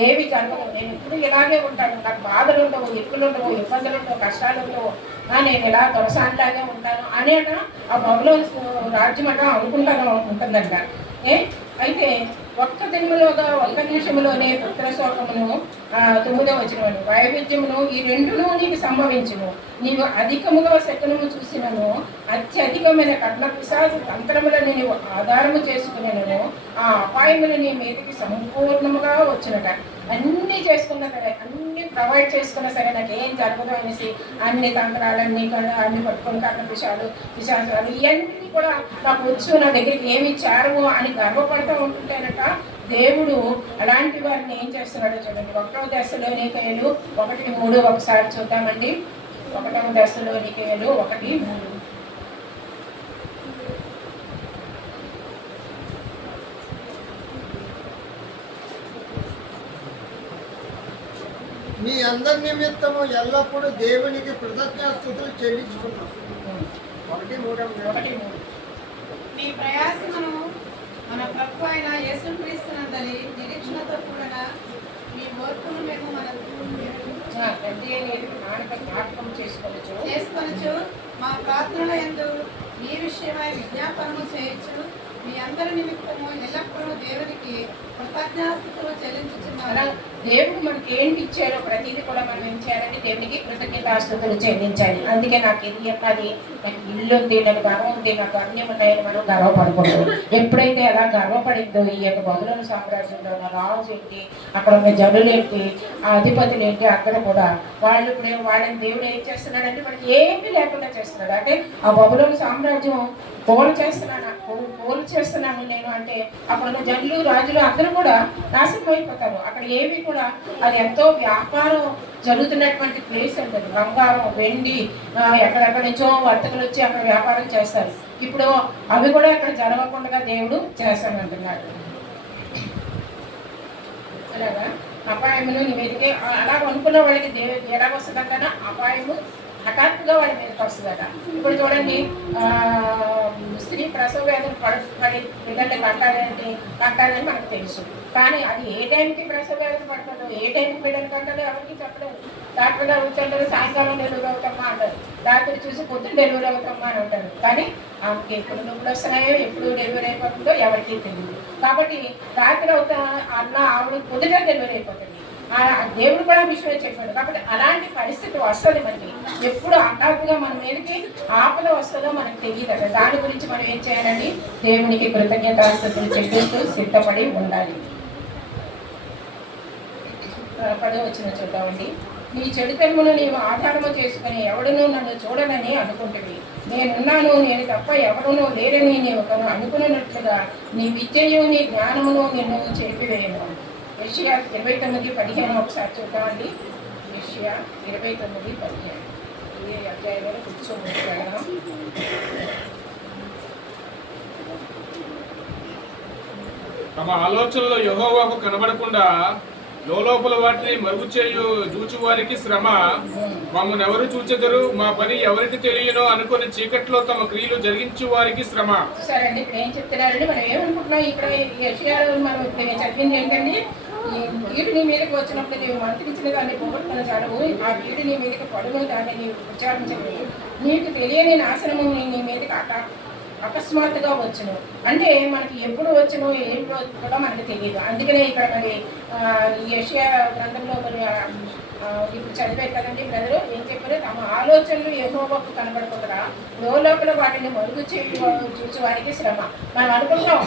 ఏవి జరగవు, నేను ఇప్పుడు ఇలాగే ఉంటాను, నాకు బాధలు ఉండవు, ఎక్కులు ఉండవు, ఇబ్బందులు ఉండవు, కష్టాలు ఉండవు, నేను ఇలా దొరసానిలాగే ఉంటాను అనేట ఆ బబులోను రాజ్యం అట అనుకుంటాను ఉంటుందంట. అయితే ఒక్క నిమిషంలోనే పుత్ర శోకమును 9వ వచనమును వైవిధ్యమును ఈ రెండును నీకు సంభవించును. నీవు అధికముగా శకునము చూసినను అత్యధికమైన కట్న పిశాచు తంత్రములను నీవు ఆధారము చేసుకునేను ఆ అపాయములు నీ మీదకి సంపూర్ణముగా వచ్చినట. అన్నీ చేసుకున్నా సరే, అన్నీ ప్రొవైడ్ చేసుకున్నా సరే నాకు ఏం జరగదు అనేసి అన్ని తంత్రాలన్నీ అన్ని పట్టుకొని కట్న పిశాచాలు ఇవన్నీ కూడా నాకు వచ్చు, నా దగ్గరికి ఏమి చేరవు అని గర్వపడుతూ ఉంటుంటేనట దేవుడు అలాంటి వారిని ఏం చేస్తున్నాడో చూడండి. 1వ దశలోనికయలు 1:3 ఒకసారి చూద్దామండి. 1వ దశలోనికయలు 1:3. మీ అందరి నిమిత్తము ఎల్లప్పుడూ దేవునికి కృతజ్ఞతాస్తుతులు చెల్లించుకున్నాం. 1:3. మీ ప్రయాసమును మన ప్రభు అయిన యేసుక్రీస్తునందలి నిరీక్షణతో కూడిన మీ ఓర్పును మేము మన తండ్రి అనేది జ్ఞాపకం చేసుకొనొచ్చు మా ప్రార్థనల యందు ఈ విషయమై విజ్ఞాపనము చేయొచ్చు. మీ అందరి నిమిత్తము ఎల్లప్పుడూ దేవునికి కృతజ్ఞాస్తుతులు చెల్లించుచున్నారు. దేవుడు మనకి ఏంటి ఇచ్చారో ప్రతిదీ కూడా మనం ఏం చేయాలంటే దేవునికి కృతజ్ఞతాస్తుతులు చెల్లించాలి. అందుకే నాకు ఇది అన్నది, నాకు ఇల్లు ఉంది, నాకు గర్వం ఉంది, నాకు అన్నీ ఉన్నాయని మనం గర్వపడకూడదు. ఎప్పుడైతే అలా గర్వపడిందో ఈ యొక్క బబులోను సామ్రాజ్యంలో ఉన్న రాజు ఏంటి, అక్కడ ఉన్న జనులు ఏంటి, ఆ అధిపతులు ఏంటి, అక్కడ కూడా వాళ్ళు ఇప్పుడు వాళ్ళని దేవుడు ఏం చేస్తున్నాడంటే మనకి ఏమీ లేకుండా చేస్తున్నాడు. అంటే ఆ బబులోను సామ్రాజ్యం పోలు చేస్తున్నాను నేను అంటే అక్కడ ఉన్న జనులు రాజులు అందరూ కూడా నాశనం అయిపోతారు. అక్కడ ఏవి కూడా అది ఎంతో వ్యాపారం జరుగుతున్నటువంటి ప్లేస్ ఉంటుంది. బంగారం, వెండి, ఎక్కడెక్కడి నుంచో వర్తకులు వచ్చి అక్కడ వ్యాపారం చేస్తారు. ఇప్పుడు అవి కూడా అక్కడ జరగకుండా దేవుడు చేస్తానంటున్నాడు. అలాగా అపాయములు నివేదిక అలా అనుకున్న వాళ్ళకి దేవుడు ఎలాగొస్తుందంటే అపాయము హఠాత్తుగా వాడి మీదకి వస్తుందట. ఇప్పుడు చూడండి, స్త్రీ ప్రసవ వేదన పడి బిడ్డల్ని కంటాలని మనకు తెలుసు. కానీ అది ఏ టైంకి ప్రసవ వేదన పడుతుందో, ఏ టైంకి బిడ్డలు కంటారో ఎవరికి చెప్పలేదు. డాక్టర్ గారు కూర్చుంటారు, సాయంకాలం డెలివరీ అవుతామా అంటారు, రాత్రి చూసి పొద్దున్న డెలివరీ అవుతామా అని అంటారు. కానీ ఆమెకి ఎప్పుడు నొప్పులు వస్తున్నాయో, ఎప్పుడు డెలివరీ అయిపోతుందో ఎవరికి తెలియదు. కాబట్టి రాత్రి అవుతా అన్న ఆవిడ పొద్దుగా డెలివరీ అయిపోతుంది. దేవుడు కూడా విషయం చెప్పాడు. కాబట్టి అలాంటి పరిస్థితి వస్తుంది మనకి. ఎప్పుడు హఠాత్తుగా మన మీదకి ఆపద వస్తుందో మనకు తెలియదు. దాని గురించి మనం ఏం చేయాలండి? దేవునికి కృతజ్ఞతాస్తుతులు చెల్లిస్తూ సిద్ధపడి ఉండాలి. 10వ వచనం చూద్దామండి. నీ చెడుతనమును నీవు ఆధారము చేసుకుని ఎవడునూ నన్ను చూడనని అనుకుంటుంది. నేనున్నాను, నేను తప్ప ఎవడునూ లేరని నీవు అనుకున్నట్లుగా నీ విద్యయు నీ జ్ఞానమును నిన్ను చేపివేయను. యెషయా 29:15 ఒకసారి చూద్దామండి. యెషయా 29:15 ఈ అధ్యాయంలో కూర్చోబోతున్నాను. తమ ఆలోచనలో యెహోవాకు కనబడకుండా లోపల వాటిని మరుగు చేయు చూచు వారికి శ్రమ. మమ్మల్ని ఎవరు చూచెదరు, మా పని ఎవరికి తెలియనో అనుకుని చీకట్లో తమ క్రియలు జరిగించు వారికి శ్రమ. సరే అండి, ఇప్పుడు ఏం చెప్తున్నారండి? మనం ఏమనుకుంటున్నాం ఇక్కడ యెషయాలో మనం ఇప్పుడు చదివింది ఏంటండి? ఈ కీడు నీ మీదకి వచ్చినప్పుడు నీవు మంత్రించిన దాన్ని పోగొట్టుకున్న చాలవు, ఆ కీడు నీ మీదకి పడును దాన్ని నీవు విచారించలేదు. నీకు తెలియని నాశనము నీ మీదకి అకస్మాత్తుగా వచ్చును. అంటే మనకి ఎప్పుడు వచ్చునో ఏంటో కూడా మనకి తెలియదు. అందుకనే ఇక్కడ మరి యెషయా గ్రంథంలో మరి ఇప్పుడు చదివే కదండి బ్రదరు ఏం చెప్పారు? తమ ఆలోచనలు యెహోవాకు కనబడకుండా లోపల వాటిని మరుగు చూసి వారికి శ్రమ. మనం అనుకుంటాం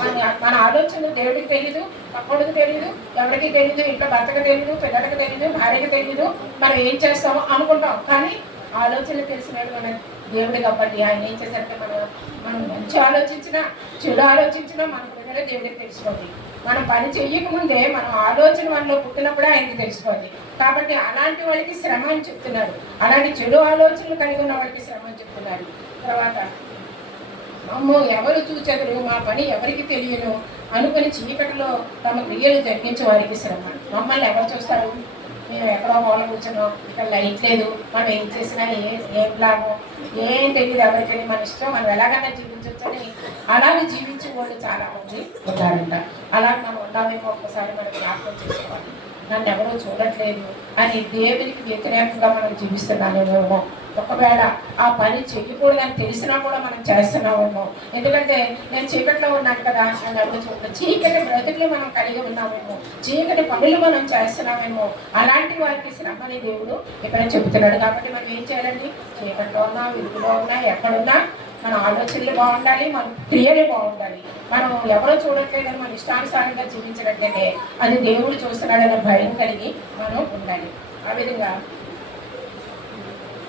మన ఆలోచనలు దేవుడికి తెలియదు, పక్కడికి తెలియదు, ఎవరికి తెలియదు, ఇంట్లో భర్తకు తెలియదు, పిల్లలకు తెలియదు, భార్యకు తెలియదు, మనం ఏం చేస్తామో అనుకుంటాం. కానీ ఆలోచనలు తెలిసినాడు మన దేవుడు కాబట్టి ఆయన ఏం చేశారంటే మనం మంచి ఆలోచించినా చెడు ఆలోచించినా మన ప్రజలే దేవుడికి తెలిసిపోతుంది. మనం పని చెయ్యకముందే మనం ఆలోచన మనలో పుట్టినప్పుడే ఆయనకి తెలిసిపోతుంది. కాబట్టి అలాంటి వాళ్ళకి శ్రమ అని చెప్తున్నారు. అలాంటి చెడు ఆలోచనలు కలిగి ఉన్న వాళ్ళకి శ్రమ అని చెప్తున్నారు. తర్వాత అమ్మో ఎవరు చూచెదరు, మా పని ఎవరికి తెలియను అనుకుని చీకటిలో తమ క్రియలు జరిగించే వారికి శ్రమ. మమ్మల్ని ఎవరు చూస్తారు? మేము ఎక్కడో మూల కూర్చున్నాం, ఇక్కడ లైట్ లేదు, మనం ఏం చేసినా ఏం లాభం, ఏం తెలియదు ఎవరికైనా, మన ఇష్టం, మనం ఎలాగైనా జీవించవచ్చని అలాగే జీవించే వాళ్ళు చాలా మంది ఉంటారంట. అలా మనం ఉండాలేమో ఒక్కసారి మనం జ్ఞాపకం చేసుకోవాలి. నన్ను ఎవరో చూడట్లేదు అని దేవునికి వ్యతిరేకంగా మనం జీవిస్తున్నామేమో. ఒకవేళ ఆ పని చెయ్యకూడదని తెలిసినా కూడా మనం చేస్తున్నామేమో. ఎందుకంటే నేను చీకట్లో ఉన్నాను కదా అని ఎవరు చూడలేదు. చీకటి బ్రతుకులు మనం కలిగి ఉన్నామేమో, చీకటి పనులు మనం చేస్తున్నామేమో. అలాంటి వారికి శ్రమని దేవుడు ఇక్కడ చెబుతున్నాడు. కాబట్టి మనం ఏం చేయాలండి? చీకట్లో ఉన్నా, వెలుగులో ఉన్నా, ఎక్కడున్నా మన ఆలోచనలు బాగుండాలి, మన క్రియలు బాగుండాలి. మనం ఎవరో చూడట్లేదని మన ఇష్టానుసారంగా జీవించినట్లయితే అది దేవుడు చూస్తున్నాడన్న భయం కలిగి మనం ఉండాలి. ఆ విధంగా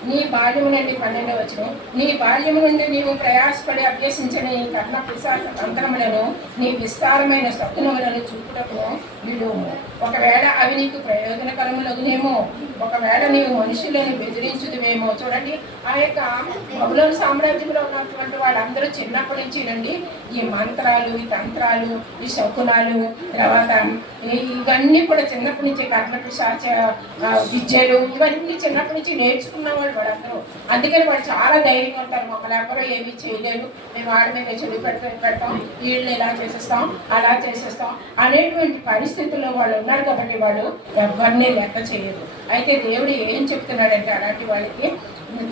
నీ బాల్యము నుండి 12వ వచనం, నీ బాల్యము నుండి నీవు ప్రయాసపడి అభ్యసించిన ఈ కర్ణ పిశాచ తంత్రములను నీ విస్తారమైన సద్గుణములను చూపుటకు విడుము. ఒకవేళ అవి నీకు ప్రయోజనకరములగునేమో, ఒకవేళ నీవు మనుషులను బెదిరించుదువేమో. చూడండి, ఆ యొక్క బబులోను సామ్రాజ్యంలో ఉన్నటువంటి వాళ్ళందరూ చిన్నప్పటి నుంచి రండి ఈ మంత్రాలు, ఈ తంత్రాలు, ఈ శకునాలు, తర్వాత ఇవన్నీ కూడా చిన్నప్పటి నుంచి కర్ణ పిశాచ విద్యలు ఇవన్నీ చిన్నప్పటి నుంచి నేర్చుకున్న వాళ్ళందరూ. అందుకని వాళ్ళు చాలా ధైర్యంగా ఉంటారు. మమ్మల్ని ఎవరో ఏమీ చేయలేరు, మేము వాడి మీద చెడు పెడతాం, వీళ్ళని ఇలా చేసేస్తాం, అలా చేసేస్తాం అనేటువంటి పరిస్థితి పరిస్థితుల్లో వాళ్ళు ఉన్నారు కాబట్టి వాళ్ళు ఎవరిని లెక్క చేయరు. అయితే దేవుడు ఏం చెప్తున్నాడంటే అలాంటి వాళ్ళకి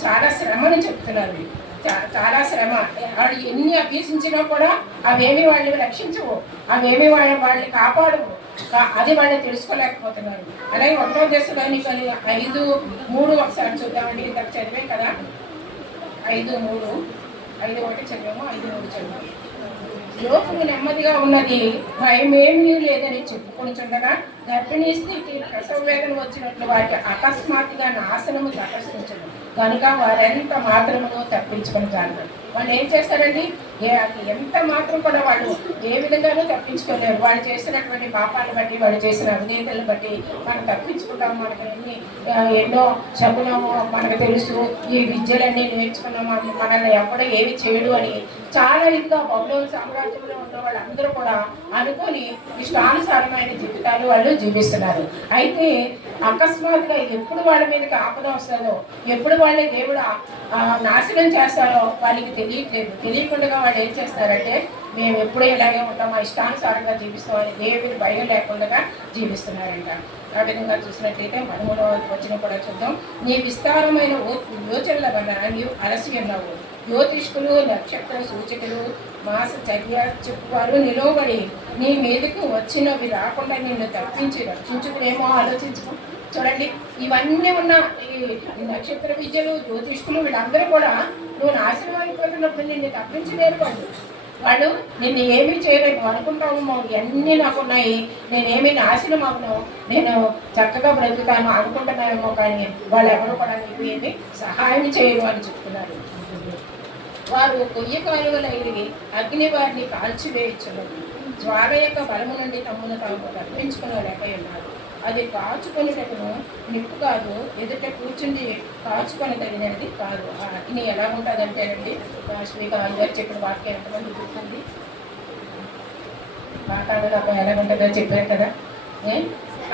చాలా శ్రమను చెప్తున్నారు. చాలా శ్రమ. వాళ్ళు ఎన్ని అభ్యసించినా కూడా అవేమి వాళ్ళని రక్షించవు, అవేమి వాళ్ళని కాపాడవు. అది వాళ్ళు తెలుసుకోలేకపోతున్నారు. అలాగే 1వ దశలోనికని 5:3 ఒకసారి చూద్దామండి. ఇంతకు చదివే కదా 5:3, 5:1 చదివాము, 5:3 చదివాము. లోకము నెమ్మదిగా ఉన్నది, భయమేమీ లేదని చెప్పుకుంటుండగా గర్భిణీ స్థితి ప్రసవ వేదన వచ్చినట్లు వాటి అకస్మాత్తుగా నాశనము తటస్థించదు కనుక వారెంత మాత్రమును తప్పించుకొని జాగ్రత్త. వాళ్ళు ఏం చేస్తారండి? ఎంత మాత్రం కూడా వాళ్ళు ఏ విధంగానూ తప్పించుకోలేరు. వాళ్ళు చేసినటువంటి పాపాలను బట్టి, వాళ్ళు చేసిన అవినీతులను బట్టి మనం తప్పించుకుంటాము. మనకి ఎన్నో శకునము మనకు తెలుసు, ఈ విద్యలన్నీ నేర్చుకున్నాము, మనల్ని ఎప్పుడో ఏమి చేయడు అని చాలా ఇంకా బబులోను సామ్రాజ్యంలో ఉన్న వాళ్ళందరూ కూడా అనుకొని ఇష్టానుసారమైన జీవితాలు వాళ్ళు జీవిస్తున్నారు. అయితే అకస్మాత్తుగా ఎప్పుడు వాళ్ళ మీదకి ఆపద వస్తుందో, ఎప్పుడు వాళ్ళ దేవుడు నాశనం చేస్తారో వాళ్ళకి తెలియట్లేదు. తెలియకుండా వాళ్ళు ఏం చేస్తారంటే మేము ఎప్పుడూ ఇలాగే ఉంటాం, మా ఇష్టానుసారంగా జీవిస్తామని దేవుని భయం లేకుండా జీవిస్తున్నారంట. ఆ విధంగా చూసినట్లయితే 13వ వచనం కూడా చూద్దాం. నీ విస్తారమైన యోచనల వలన నీవు అలసి ఉన్నావు. జ్యోతిష్కులు, నక్షత్ర సూచకులు, మాస చర్య చెప్పువారు నిలవబడి నీ మీదకు వచ్చినవి రాకుండా నిన్ను తప్పించి రక్షించుకునేమో ఆలోచించుకో. చూడండి, ఇవన్నీ ఉన్న ఈ నక్షత్ర విద్యలు, జ్యోతిష్కులు వీళ్ళందరూ కూడా నువ్వు నాశనం అయిపోతున్నప్పుడు నిన్ను తప్పించలేరు. వాళ్ళు నిన్ను ఏమీ చేయలేదు అనుకుంటాము, ఇవన్నీ నాకున్నాయి, నేనేమి నాశనం అవును, నేను చక్కగా బ్రతుకుతాను అనుకుంటున్నామేమో, కానీ వాళ్ళు ఎవరు కూడా నీకు ఏమి సహాయం చేయరు అని చెప్తున్నారు. వారు కొయ్య కాలువలైరి అగ్ని వారిని కాల్చివేయించున్నారు. జ్వాల యొక్క బలము నుండి తమ్మును తాము తప్పించుకునేలేక ఉన్నారు. అది కాచుకొనిటను నిప్పు కాదు, ఎదుట కూర్చుండి కాచుకొని తగినది కాదు. ఆ అగ్ని ఎలా ఉంటుందంటేనండి, శ్రీకాంత్ గారు చెప్పిన వాక్యం ఎంతమంది గుర్తుంది? పాతాళంలో ఎలా ఉంటుందో చెప్పారు కదా.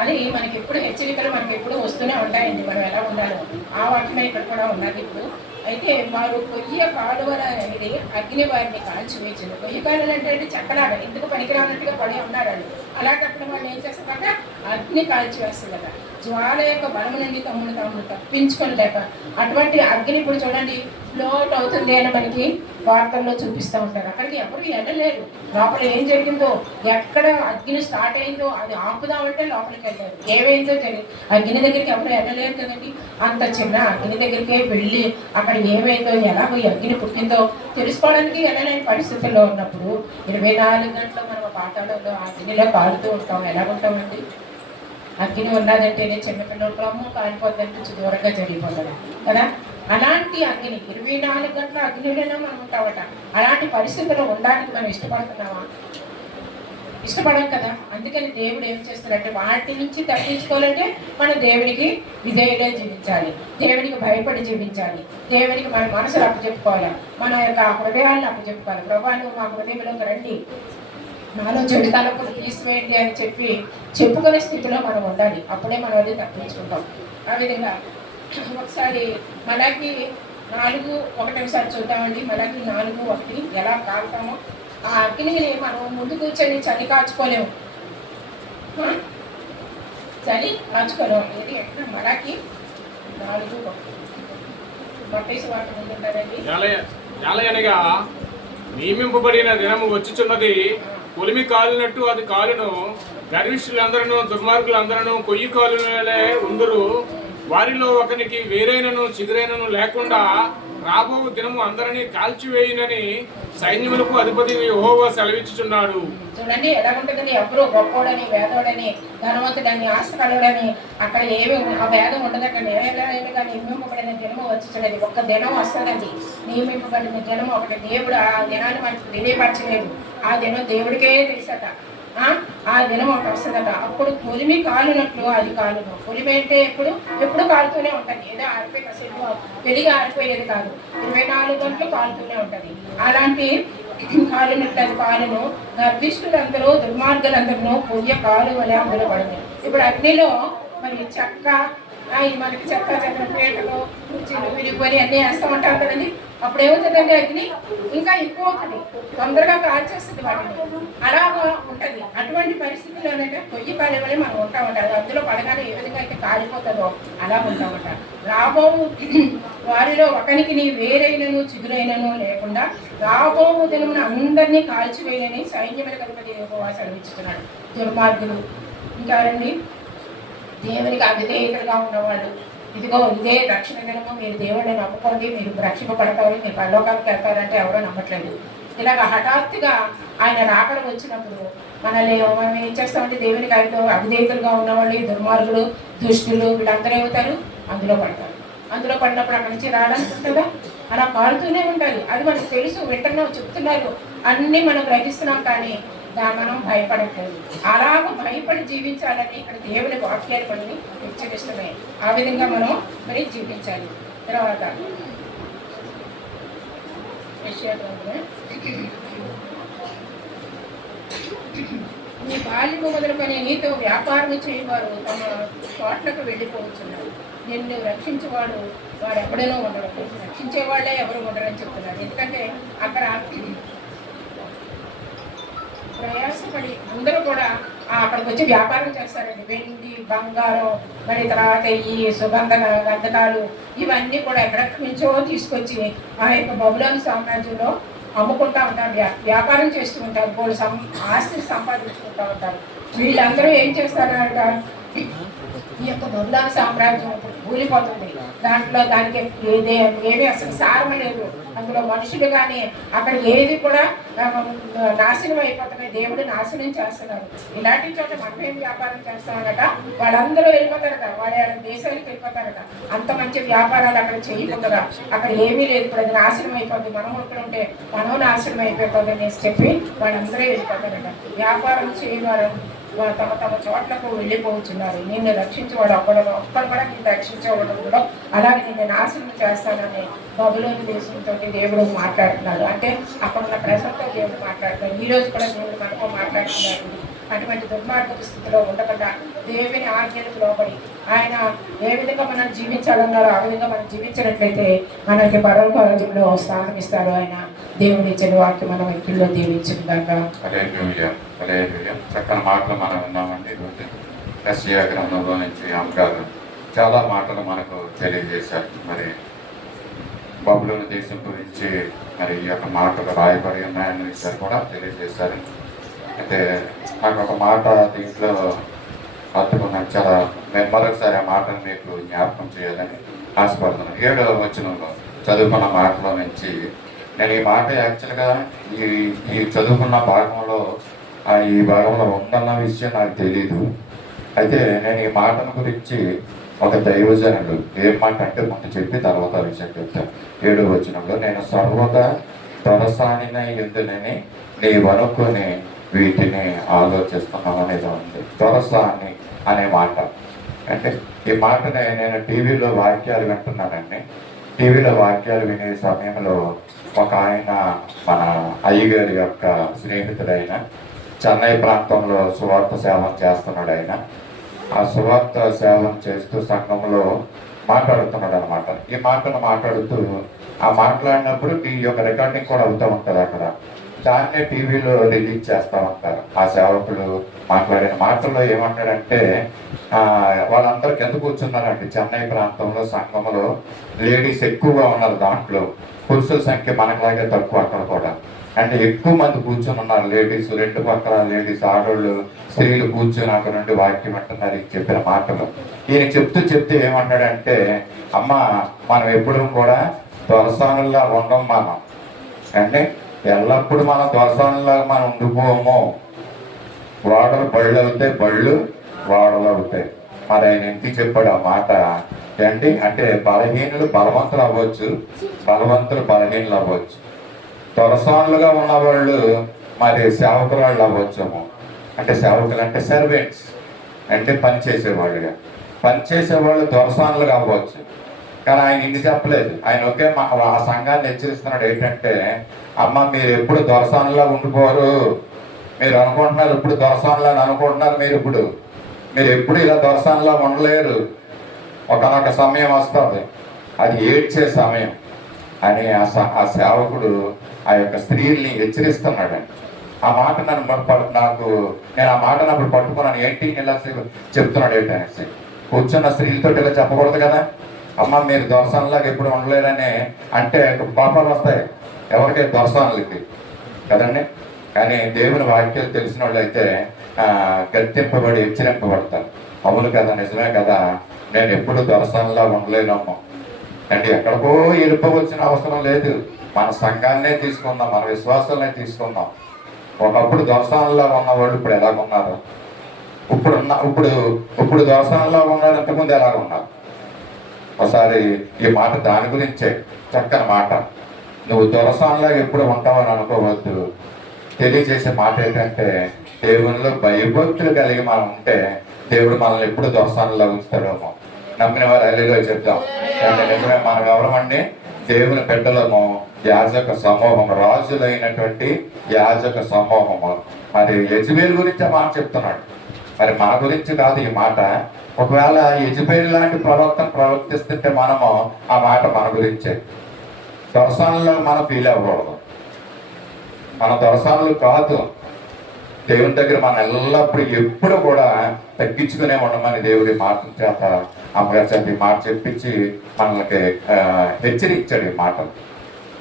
అది మనకి ఎప్పుడు హెచ్చరికలు మనకి ఎప్పుడు వస్తూనే ఉంటాయండి, మనం ఎలా ఉండాలో. ఆ వాక్యమే ఇక్కడ కూడా ఉన్నది ఇప్పుడు. అయితే వారు కొయ్య కాలువల అనేది అగ్ని వారిని కాల్చివేసింది. కొయ్య కాలువలు అంటే చక్కలాగా ఎందుకు పనికిరానట్టుగా పడి ఉన్నారు వాళ్ళు. అలాంటప్పుడు వాళ్ళు ఏం చేస్తారంటే అగ్ని కాల్చివేస్తుంది కదా. జ్వాల యొక్క బలము నుండి తమ్ముడు తప్పించుకొని లేక అటువంటి అగ్ని ఇప్పుడు చూడండి ఫ్లోట్ అవుతుంది అని మనకి వార్తల్లో చూపిస్తూ ఉంటారు. అక్కడికి ఎవరు వెళ్ళలేరు. లోపల ఏం జరిగిందో, ఎక్కడ అగ్ని స్టార్ట్ అయిందో అది ఆపుదామంటే లోపలికి వెళ్ళారు. ఏమైందో తెలియదు. అగ్ని దగ్గరికి ఎవరు వెళ్ళలేరు కదండి. అంత చిన్న అగ్ని దగ్గరికే వెళ్ళి అక్కడ ఏమైందో, ఎలాగో అగ్ని పుట్టిందో తెలుసుకోవడానికి వెళ్ళలేని పరిస్థితుల్లో ఉన్నప్పుడు 24 గంటలు మనం పాతాళంలో ఆ అగ్నిలో కాలుతూ ఉంటాం. ఎలాగుంటామండి? అగ్ని ఉన్నదంటేనే చిన్నపిల్లలు కాలిపోద్దంటే దూరంగా జరిగిపోతాడు కదా. అలాంటి అగ్ని 24 గంటల అగ్నిలోనే మనం ఉంటామట. అలాంటి పరిస్థితుల్లో ఉండడానికి మనం ఇష్టపడుతున్నామా? ఇష్టపడం కదా. అందుకని దేవుడు ఏం చేస్తాడంటే వాటి నుంచి తప్పించుకోవాలంటే మనం దేవునికి విధేయుడే జీవించాలి, దేవునికి భయపడి జీవించాలి, దేవునికి మన మనసులు అప్పచెప్పుకోవాలి, మన యొక్క హృదయాలను అప్పచెప్పుకోవాలి. ప్రభా నువ్వు మా హృదయంలోకి రండి, నాలో చెడు తలపులు తీసివేయండి అని చెప్పుకునే స్థితిలో మనం ఉండాలి. అప్పుడే మనం అది తప్పించుకుంటాం. ఆ విధంగా ఒకసారి మలాకి 4:1 ఒకసారి చూద్దామండి. మలాకి 4:1 ఎలా కాలుతామో ఆ అగ్నిని మనం ముందు కూర్చొని చలి కాచుకోలేము, చలి కాచుకోలేము. ఇది ఎక్కడ మలాకి 4:1 మత్తయి వార్త ముందుంటారండి. అనగా నియమింపబడిన దినము వచ్చుచున్నది, కొలిమి కాలినట్టు అది కాలును, గర్విష్ఠులందరూ దుర్మార్గులందరూ కొయ్యి కాలులే ఉందరు, వారిలో ఒకరికి వేరైనను చిగురైనను లేకుండా రాబో దినము అందరినీ కాల్చివేయునని సైన్యములకు అధిపతి యెహోవా సెలవిచ్చుచున్నాడు. చూడండి ఎలా ఉంటుందని, ఎవరు గొప్పోడని, వేదోడని, ధనవంతుడని, ఆస్తికలుడని అక్కడ ఏమి ఆ భేదం ఉండదట. నేలైనా నియమింపబడిన దినము వచ్చుచున్నది. ఒక్క దినం వస్తుందండి, నియమింపబడిన దినం ఒకటి. దేవుడు ఆ దినాన్ని మనకు తెలియపరచలేదు. ఆ దినం దేవుడికే తెలుసట. ఆ దినం ఒకటి వస్తుందట. అప్పుడు కొలిమి కాలునట్లు అది కాలును. కొలిమి అంటే ఎప్పుడు కాలుతూనే ఉంటుంది. ఏదో ఆరిపోయి కాసేపు వెలిగి ఆరిపోయేది కాదు, 24 గంటలు కాలుతూనే ఉంటుంది. అలాంటి కాలునట్లు అది కాలును. గర్విష్ఠులందరూ దుర్మార్గులందరూ పొయ్య కాలు వలె అందులో పడింది. ఇప్పుడు అగ్నిలో మరి చెక్క అవి మనకి చెత్త చెత్త పీటలు కుర్చీలు విరిగిపోయి అన్నీ వేస్తూ ఉంటారు కదండి. అప్పుడు ఏమవుతుందండి, అగ్ని ఇంకా ఎక్కువ అవుతుంది, తొందరగా కాల్చేస్తుంది వాటిని. అలాగా ఉంటుంది. అటువంటి పరిస్థితుల్లో ఏంటంటే పొయ్యి పడవని మనం ఉంటా ఉంటారు. అందులో పడగానే ఏ విధంగా అయితే కాలిపోతుందో అలా ఉంటా ఉంటారు. రాబోవు వారిలో ఒకరికి వేరైనను చిగురైనను లేకుండా రాబోవు దినమున అందరినీ కాల్చివేయని సైన్యమైన అధిపతి యెహోవా సెలవిస్తున్నాడు. దుర్మార్గులు ఇంకా రండి, దేవునికి అవిధేయతలుగా ఉన్నవాళ్ళు, ఇదిగో ఇదే రక్షణ దినము, మీరు దేవుడిని నమ్ముకోండి, మీరు రక్షింపబడతారు, మీరు పరలోకానికి వెళ్తారంటే ఎవరో నమ్మట్లేదు. ఇలాగ హఠాత్తుగా ఆయన రాకడ వచ్చినప్పుడు మనం ఏం చేస్తామంటే దేవునికి అవిధేయతలుగా ఉన్నవాళ్ళు, దుర్మార్గులు, దుష్టులు వీళ్ళందరూ ఏమవుతారు, అందులో పడతారు. అందులో పడినప్పుడు అక్కడి నుంచి రావడానికి ఉంటుందా? అలా కాలుతూనే ఉంటారు. అది మనకు తెలుసు, వింటున్నాం, చెప్తున్నారు, అన్నీ మనం గ్రహిస్తున్నాం, కానీ మనం భయపడట్లేదు. అలాగ భయపడి జీవించాలని ఇక్కడ దేవుని వాక్యాలు మనల్ని హెచ్చరిస్తున్నాయి. ఆ విధంగా మనం మరి జీవించాలి. తర్వాత నీ బాల్యము మొదలుకొని నీతో వ్యాపారం చేయవారు తమ చోట్లకు వెళ్ళిపోవచ్చున్నారు. నిన్ను రక్షించేవాడు వాడు ఎప్పుడైనా ఉండరు, రక్షించేవాళ్ళే ఎవరు ఉండరని చెప్తున్నారు. ఎందుకంటే అక్కడ ప్రయాసపడి అందరూ కూడా అక్కడికి వచ్చి వ్యాపారం చేస్తారండి. వెండి, బంగారం, మరి తర్వాత ఈ గంధకాలు ఇవన్నీ కూడా ఎక్కడెక్కడి నుంచో తీసుకొచ్చి ఆ యొక్క బబులోను సామ్రాజ్యంలో అమ్ముకుంటా ఉంటారు, వ్యాపారం చేస్తూ ఉంటారు, వాళ్ళు ఆస్తిని సంపాదించుకుంటూ ఉంటారు. వీళ్ళందరూ ఏం చేస్తారంట, ఈ యొక్క బబులోను సామ్రాజ్యం కూలిపోతుంది. దానికి ఏమీ అసలు సారం లేదు. అందులో మనుషులు కానీ అక్కడ ఏది కూడా నాశనం అయిపోతున్నాయి. దేవుడు నాశనం చేస్తున్నారు. ఇలాంటి చోట మనం ఏం వ్యాపారం చేస్తామన్నట, వాళ్ళందరూ వెళ్ళిపోతారట, వాళ్ళ దేశానికి వెళ్ళిపోతారట. అంత మంచి వ్యాపారాలు అక్కడ చేయకుండా అక్కడ ఏమీ లేదు, ఇప్పుడు అది నాశనం అయిపోతుంది, మనం ఇక్కడ ఉంటే మనం నాశనం అయిపోతుంది అనేసి చెప్పి వాళ్ళందరూ వెళ్ళిపోతారట. వ్యాపారం చేయవారు తమ తమ చోట్లకు వెళ్ళిపోవచ్చున్నారు. నిన్ను రక్షించేవాడు ఒక్కడు కూడా నిన్ను రక్షించేవాడు కూడా అలాగే నిన్ను నాశనం చేస్తానని బబులోను దేశంతో దేవుడు మాట్లాడుతున్నాడు. అంటే అక్కడ ఉన్న ప్రజలతో దేవుడు మాట్లాడుతున్నాడు. ఈ రోజు కూడా దేవుడు మనతో మాట్లాడుతున్నాడు. అటువంటి దుర్మార్గపు స్థితిలో ఉండకుండా దేవుని ఆజ్ఞలకు లోబడి ఆయన ఏ విధంగా మనం జీవించాలన్నారో ఆ విధంగా మనం జీవించినట్లయితే మనకి పరలోక రాజ్యంలో స్థానం ఇస్తాడు ఆయన. దేవుని ఇచ్చిన వాక్యం మనం ఇంట్లో దీవించుకుందాక. చక్కని మాటలు మనం విన్నామండి. ఈరోజు యెషయా గ్రంథంలో నుంచి అంశాలు చాలా మాటలు మనకు తెలియజేశారు. మరి బబులోను దేశం గురించి మరి ఈ యొక్క మాటలు రాయబడి ఉన్నాయన్న విషయాలు కూడా తెలియజేశారు. అయితే నాకు ఒక మాట దీంట్లో అర్థకున్నాను. చాలా నేను మరొకసారి ఆ మాటను మీకు జ్ఞాపకం చేయాలని ఆశపడుతున్నాను. 7వ వచనంలో చదువుకున్న మాటలో నుంచి నేను ఈ మాట యాక్చువల్గా ఈ చదువుకున్న భాగంలో ఈ భాగంలో ఉందన్న విషయం నాకు తెలీదు. అయితే నేను ఈ మాటను గురించి ఒక దైవజనుడు ఏం మాట అంటే ముందు చెప్పి తర్వాత విషయం చెప్తాను. 7వ వచనంలో నేను సర్వదా దొరసానినై యుద్ధనని నీవు అనుకుని వీటిని ఆలోచిస్తున్నాం అనేది ఉంది. దొరసాని అనే మాట అంటే ఈ మాటని నేను టీవీలో వాక్యాలు వింటున్నానండి. టీవీలో వాక్యాలు వినే సమయంలో ఒక ఆయన మన అయ్యగారి యొక్క స్నేహితుడైన చెన్నై ప్రాంతంలో సువార్త సేవం చేస్తున్నాడు. ఆయన ఆ సువార్త సేవం చేస్తూ సంఘంలో మాట్లాడుతున్నాడు అనమాట. ఈ మాటను మాట్లాడుతూ ఆ మాట్లాడినప్పుడు ఈ యొక్క రికార్డింగ్ కూడా అవుతూ ఉంటుంది. అక్కడ దాన్నే టీవీలో రిలీజ్ చేస్తూ ఉంటారు. ఆ సేవకులు మాట్లాడిన మాటల్లో ఏమంటాడంటే వాళ్ళందరూ కింద కూర్చున్నారండి. చెన్నై ప్రాంతంలో సంఘంలో లేడీస్ ఎక్కువగా ఉన్నారు, దాంట్లో పురుషుల సంఖ్య మనట్లాగే తక్కువ అక్కడ కూడా. అంటే ఎక్కువ మంది కూర్చొని ఉన్నారు లేడీస్, 2 పక్కల లేడీస్, ఆడవాళ్ళు, స్త్రీలు కూర్చొని అక్కడ నుండి వాక్యం అంటున్నారు చెప్పిన మాటలు. ఈయన చెప్తూ ఏమంటాడంటే, అమ్మ మనం ఎప్పుడు కూడా దొరసానుల్లా ఉండం మనం అంటే ఎల్లప్పుడు మనం దొరసానులాగా మనం ఉండిపోము. వాడలు బళ్ళు అవుతాయి, బళ్ళు వాడలు అవుతాయి. మరి ఆయన ఎందుకు చెప్పాడు ఆ మాట ఏంటి అంటే బలహీనులు బలవంతులు అవ్వచ్చు, బలవంతులు బలహీనులు అవ్వచ్చు. దొరసానులుగా ఉన్నవాళ్ళు మరి సేవకురాళ్ళు అవ్వచ్చేమో. అంటే సేవకులు అంటే సర్వెంట్స్ అంటే పనిచేసేవాళ్ళుగా, పనిచేసేవాళ్ళు దొరసానులుగా అవ్వచ్చు. కానీ ఆయన ఇన్ని చెప్పలేదు. ఆయన ఒకే ఆ సంఘాన్ని హెచ్చరిస్తున్నాడు ఏంటంటే, అమ్మ మీరు ఎప్పుడు దొరసానులా ఉండిపోరు, మీరు అనుకుంటున్నారు ఇప్పుడు దొరసానులా అనుకుంటున్నారు, మీరు ఎప్పుడు ఇలా దొరసానులా ఉండలేరు. ఒకనొక సమయం వస్తుంది, అది ఏడ్చే సమయం అని ఆ సేవకుడు ఆ యొక్క స్త్రీల్ని హెచ్చరిస్తున్నాడండి. ఆ మాట నేను ఆ మాట అప్పుడు పట్టుకున్నాను, ఏంటి ఇలా చెప్తున్నాడు ఏంటనేసి. కూర్చున్న స్త్రీలతో ఇలా చెప్పకూడదు కదా, అమ్మ మీరు దొరసనలాగా ఎప్పుడు ఉండలేరని అంటే పాపాలు వస్తాయి ఎవరికి, దొరసనలకి కదండి. కానీ దేవుని వాక్యాలు తెలిసిన వాళ్ళు అయితే గద్దెంపబడి హెచ్చరింపబడతారు. అవును కదా, నిజమే కదా, నేను ఎప్పుడు దొరసనలా ఉండలేనమ్మా అంటే ఎక్కడికో వెళ్ళిపోవలసిన అవసరం లేదు. మన సంఘాన్నే తీసుకుందాం, మన విశ్వాసాలనే తీసుకుందాం. ఒకప్పుడు దొరసనలా ఉన్నవాళ్ళు ఇప్పుడు ఎలాగున్నారు, ఇప్పుడు దొరసనలా ఉన్నారు, ఇంతకుముందు ఎలాగున్నారు. ఒకసారి ఈ మాట దాని గురించే, చక్కని మాట. నువ్వు దొరసనలాగా ఎప్పుడు ఉంటావని అనుకోవద్దు. తెలియజేసే మాట ఏంటంటే, దేవునిలో భయభక్తులు కలిగి మనం ఉంటే దేవుడు మనల్ని ఎప్పుడు దొరసనలా ఉంచుతాడేమో. నమ్మిన వారు హల్లెలూయా చెప్తాం. నిజమే, మనం ఎవరమండి, దేవుని బిడ్డలము, యాజక సమూహం, రాజులైనటువంటి యాజక సమూహము. మరి యెజబేలు గురించి మాట చెప్తున్నాడు, మరి మన గురించి కాదు ఈ మాట. ఒకవేళ యెజబేలు లాంటి ప్రవక్తను ప్రవర్తిస్తుంటే మనము ఆ మాట మన గురించే. దొరసానులో మనం ఫీల్ అవ్వకూడదు, మన దొరసానులు కాదు. దేవుని దగ్గర మనం ఎల్లప్పుడూ ఎప్పుడు కూడా తగ్గించుకునే ఉండమని దేవుడి మాట చేత, అమ్మగారి చేత ఈ మాట చెప్పించి మనకి హెచ్చరించాడు ఈ మాటలు.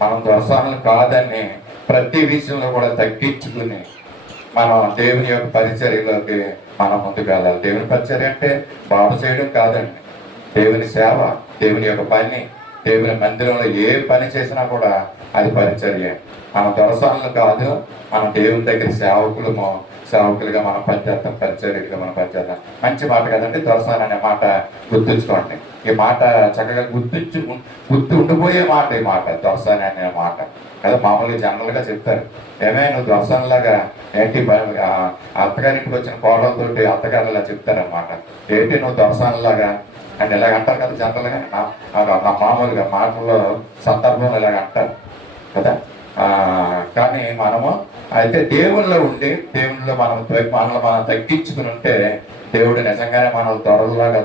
మనం దొరసానులు కాదని ప్రతి విషయంలో కూడా తగ్గించుకుని మనం దేవుని యొక్క పరిచర్యలోకి మనం ముందుకు వెళ్ళాలి. దేవుని పరిచర్య అంటే బాగు చేయడం కాదండి, దేవుని సేవ, దేవుని యొక్క పని, దేవుని మందిరంలో ఏ పని చేసినా కూడా అది పరిచర్య. మనం దొరసానులు కాదు, మనం దేవుని దగ్గర సేవకులుగా మనం పనిచేస్తాం, పరిచర్యగా మనం పనిచేద్దాం. మంచి మాట కదండి దొరసాను అనే మాట. గుర్తుంచుకోండి, ఈ మాట చక్కగా గుర్తు ఉండిపోయే మాట ఈ మాట, దొరసాని అనే మాట కదా. మామూలుగా జనరల్గా చెప్తారు, ఏమే నువ్వు దొరసానిలాగా ఏంటి, అత్తగారింటికి వచ్చిన కోడలతోటి అత్తగారు ఇలా చెప్తారనమాట, ఏంటి నువ్వు దొరసానిలాగా అని ఇలాగ అంటారు కదా జనరల్గా. నా మామూలుగా మాటల్లో సందర్భంలో ఇలాగ అంటారు కదా. కానీ మనము అయితే దేవుళ్ళలో ఉండి దేవుళ్ళలో మనం తగ్గించుకుని ఉంటే దేవుడు నిజంగానే మనం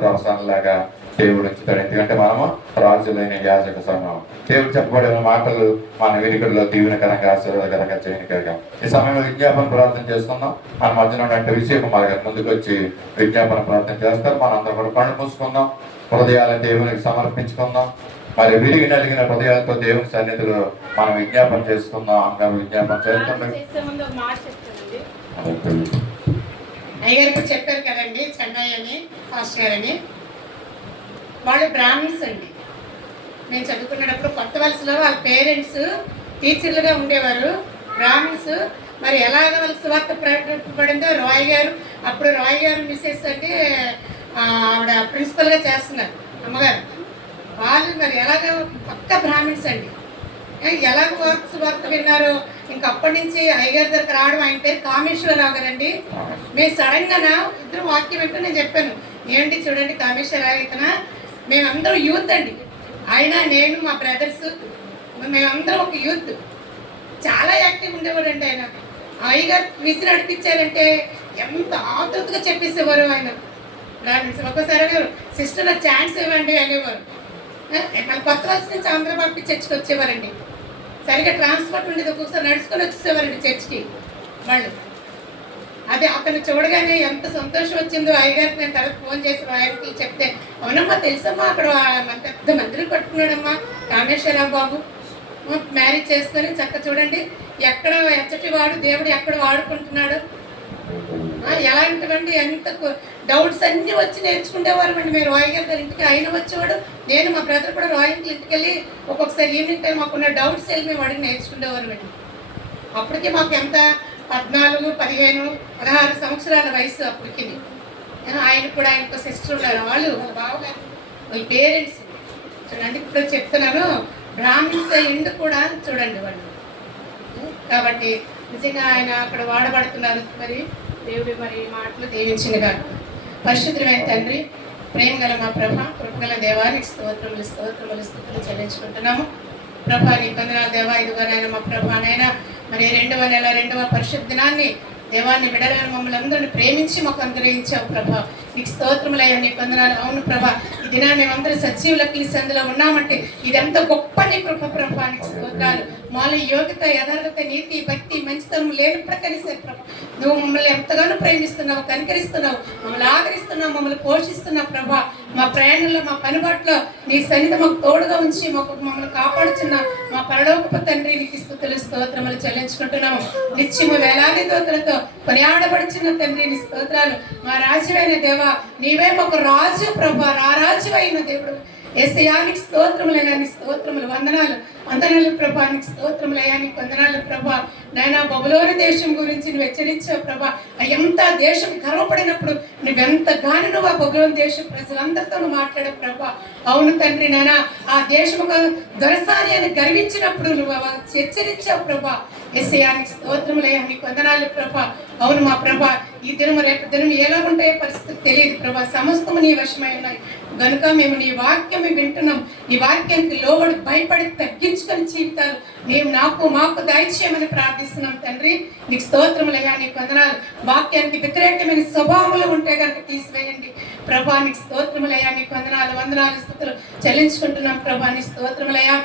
దొరసనలాగా దేవుడు ఉంచుతాడు. ఎందుకంటే మనము రాజులైన యాజక సమూహం. దేవుడు చెప్పబడిన మాటలు మన వినికిడిలో దీవెనకరంగా ఆశీర్వాదకరంగా చేయనికరంగా. ఈ సమయంలో విజ్ఞాపన ప్రార్థన చేసుకుందాం. మన మధ్యలో అంటే విజయకుమార్ గారు ముందుకు వచ్చి విజ్ఞాపన ప్రార్థన చేస్తారు. మనందరం కూడా కళ్ళు మూసుకుందాం, హృదయాలను దేవునికి సమర్పించుకుందాం. మరి విరిగి నలిగిన హృదయాలతో దేవుని సన్నిధిలో మనం విజ్ఞాపన చేసుకుందాం. అందరం విజ్ఞాపన చేస్తుండే అయ్యగారు ఇప్పుడు చెప్పారు కదండి, చెన్నై అని ఫాస్ట్ గారు అని, వాళ్ళు బ్రాహ్మిన్స్ అండి. నేను చదువుకునేటప్పుడు కొత్త వలసలో వాళ్ళ పేరెంట్స్ టీచర్లుగా ఉండేవారు, బ్రాహ్మిన్స్. మరి ఎలాగ వాళ్ళకి సువార్త ప్రకటింపబడిందో రాయ్ గారు మిస్సెస్ అంటే ఆవిడ ప్రిన్సిపల్గా చేస్తున్నారు అమ్మగారు. వాళ్ళు మరి ఎలాగ పక్క బ్రాహ్మిన్స్ అండి. ఎలాగ సువార్త విన్నారు, ఇంకప్పటి నుంచి అయ్యగారి దగ్గర రావడం. ఆయన పేరు కామేశ్వరరావు గారండి. మేము సడన్గా ఇద్దరు వాక్యం వింటూ నేను చెప్పాను, ఏంటి చూడండి కామేశ్వరరావు ఇతనా, మేమందరం యూత్ అండి, ఆయన నేను మా బ్రదర్స్ మేమందరం ఒక యూత్. చాలా యాక్టివ్ ఉండేవాడు అండి ఆయన. అయ్యగారు విసి నడిపించారంటే ఎంత ఆతృతగా చెప్పేసేవారు ఆయన. బ్రాహ్మిన్స్ ఒక్కోసారి సిస్టర్ ఛాన్స్ ఇవ్వండి అనేవారు. మన కొత్త వలస నుంచి ఆంధ్రబాబు చర్చికి వచ్చేవారండి. సరిగ్గా ట్రాన్స్పోర్ట్ ఉండేది, ఒక్కొక్కసారి నడుచుకొని వచ్చేసేవారండి చర్చికి వాళ్ళు. అది అతను చూడగానే ఎంత సంతోషం వచ్చిందో. అయ్యగారికి నేను తర్వాత ఫోన్ చేసి ఆయనకి చెప్తే, అవునమ్మా తెలుసమ్మా, అక్కడ పెద్ద మందిరం కట్టుకున్నాడమ్మా కామేశ్వరరావు బాబు, మ్యారేజ్ చేసుకొని చక్క చూడండి ఎక్కడ ఎచ్చటి వాడు దేవుడు ఎక్కడ వాడుకుంటున్నాడు. ఎలాంటివండి, ఎంత డౌట్స్ అన్నీ వచ్చి నేర్చుకునేవారు అండి. మీరు రాయ్ గారి ఇంటికి ఆయన వచ్చేవాడు, నేను మా బ్రదర్ కూడా రాయ్ ఇంటికి వెళ్ళి ఒక్కొక్కసారి ఈవినింగ్ టైం మాకున్న డౌట్స్ వెళ్ళి మేము అడిగి నేర్చుకునేవారు అండి. అప్పటికి మాకు ఎంత 14, 15, 16 సంవత్సరాల వయసు అప్పటికి. ఆయనకు కూడా ఆయనకు సిస్టర్ ఉన్నారు, వాళ్ళు వాళ్ళ బావగారు వాళ్ళ పేరెంట్స్ చూడండి. ఇప్పుడు చెప్తున్నాను, బ్రాహ్మిన్స్ ఇండు కూడా చూడండి వాళ్ళు. కాబట్టి నిజంగా ఆయన అక్కడ వాడబడుతున్నారు. మరి దేవుడి మరి మాటలు దీవించినగా. పరిశుద్ధమైన తండ్రి, ప్రేమ గల మా ప్రభ, కృపగల దేవానికి స్తోత్రములు చెల్లించుకుంటున్నాము. ప్రభా నీ కొందనాలు దేవా, ఇదిగోనైనా మా ప్రభానైనా మరి 2వ నెల 2వ పరిశుద్ధ దినాన్ని దేవాన్ని విడలని మమ్మల్ని అందరిని ప్రేమించి మాకు అనుగ్రహించావు ప్రభా. నీకు స్తోత్రములయ్యా, నీ కొందనాలు. అవును ప్రభా, ఈ దినా మేమందరం సజీవులకి సందులో ఉన్నామంటే ఇదంతా గొప్ప నీ కృప ప్రభానికి స్తోత్రాలు. మాలో యోగ్యత, యథార్థత, నీతి, భక్తి, మంచితనం లేనప్పుడు కనీసే ప్రభా నువ్వు మమ్మల్ని ఎంతగానో ప్రేమిస్తున్నావు, కనికరిస్తున్నావు, మమ్మల్ని ఆదరిస్తున్నావు, మమ్మల్ని పోషిస్తున్నావు ప్రభా. మా ప్రయాణంలో, మా పనిబాట్లో నీ సన్నిధి మాకు తోడుగా ఉంచి మమ్మల్ని కాపాడుచున్న మా పరలోకపు తండ్రి నీకు స్తుతులు స్తోత్రములు చెల్లించుకుంటున్నాము. నిత్యము వేలాది దూతలతో కొనియాడబడుచున్న తండ్రి నీ స్తోత్రాలు. మా రాజువైన దేవా, నీవే మాకు రాజు ప్రభా, రారాజు అయిన దేవుడు యేసయ్యానికి స్తోత్రములయ్యా, నీ స్తోత్రములు, వందనాలు ప్రభానికి స్తోత్రములయ్యా, నీకు వందనాలు ప్రభా. నాయనా బబులోను దేశం గురించి నువ్వు హెచ్చరించావు ప్రభా. ఎంత దేశం గర్వపడినప్పుడు నువ్వెంతగానో నువ్వు ఆ బబులోను దేశం ప్రజలందరితో నువ్వు మాట్లాడే ప్రభా. అవును తండ్రి, నాయనా ఆ దేశం దొరసాని అని గర్వించినప్పుడు నువ్వు హెచ్చరించావు ప్రభా. యేసయ్యానికి స్తోత్రములయ్యా, నీకు వందనాలు ప్రభా. అవును మా ప్రభా, ఈ దినము రేపు దినం ఎలా ఉంటాయో పరిస్థితి తెలియదు ప్రభా, సమస్తము నీ వశమై ఉన్నాయి గనుక మేము నీ వాక్యం వింటున్నాం. నీ వాక్యానికి లోబడి భయపడి తగ్గించుకొని జీవితాలు మేము మాకు దయచేయమని ప్రార్థిస్తున్నాం తండ్రి. నీకు స్తోత్రములయ్యా, నీకు వందనాలు. వాక్యానికి వ్యతిరేకమైన స్వభావములు ఉంటే కనుక తీసివేయండి ప్రభా. నీకు స్తోత్రములయ్యా, నీకు వందనాలు స్తుతులు చెల్లించుకుంటున్నాం ప్రభా. నీ స్తోత్రములయ్యా.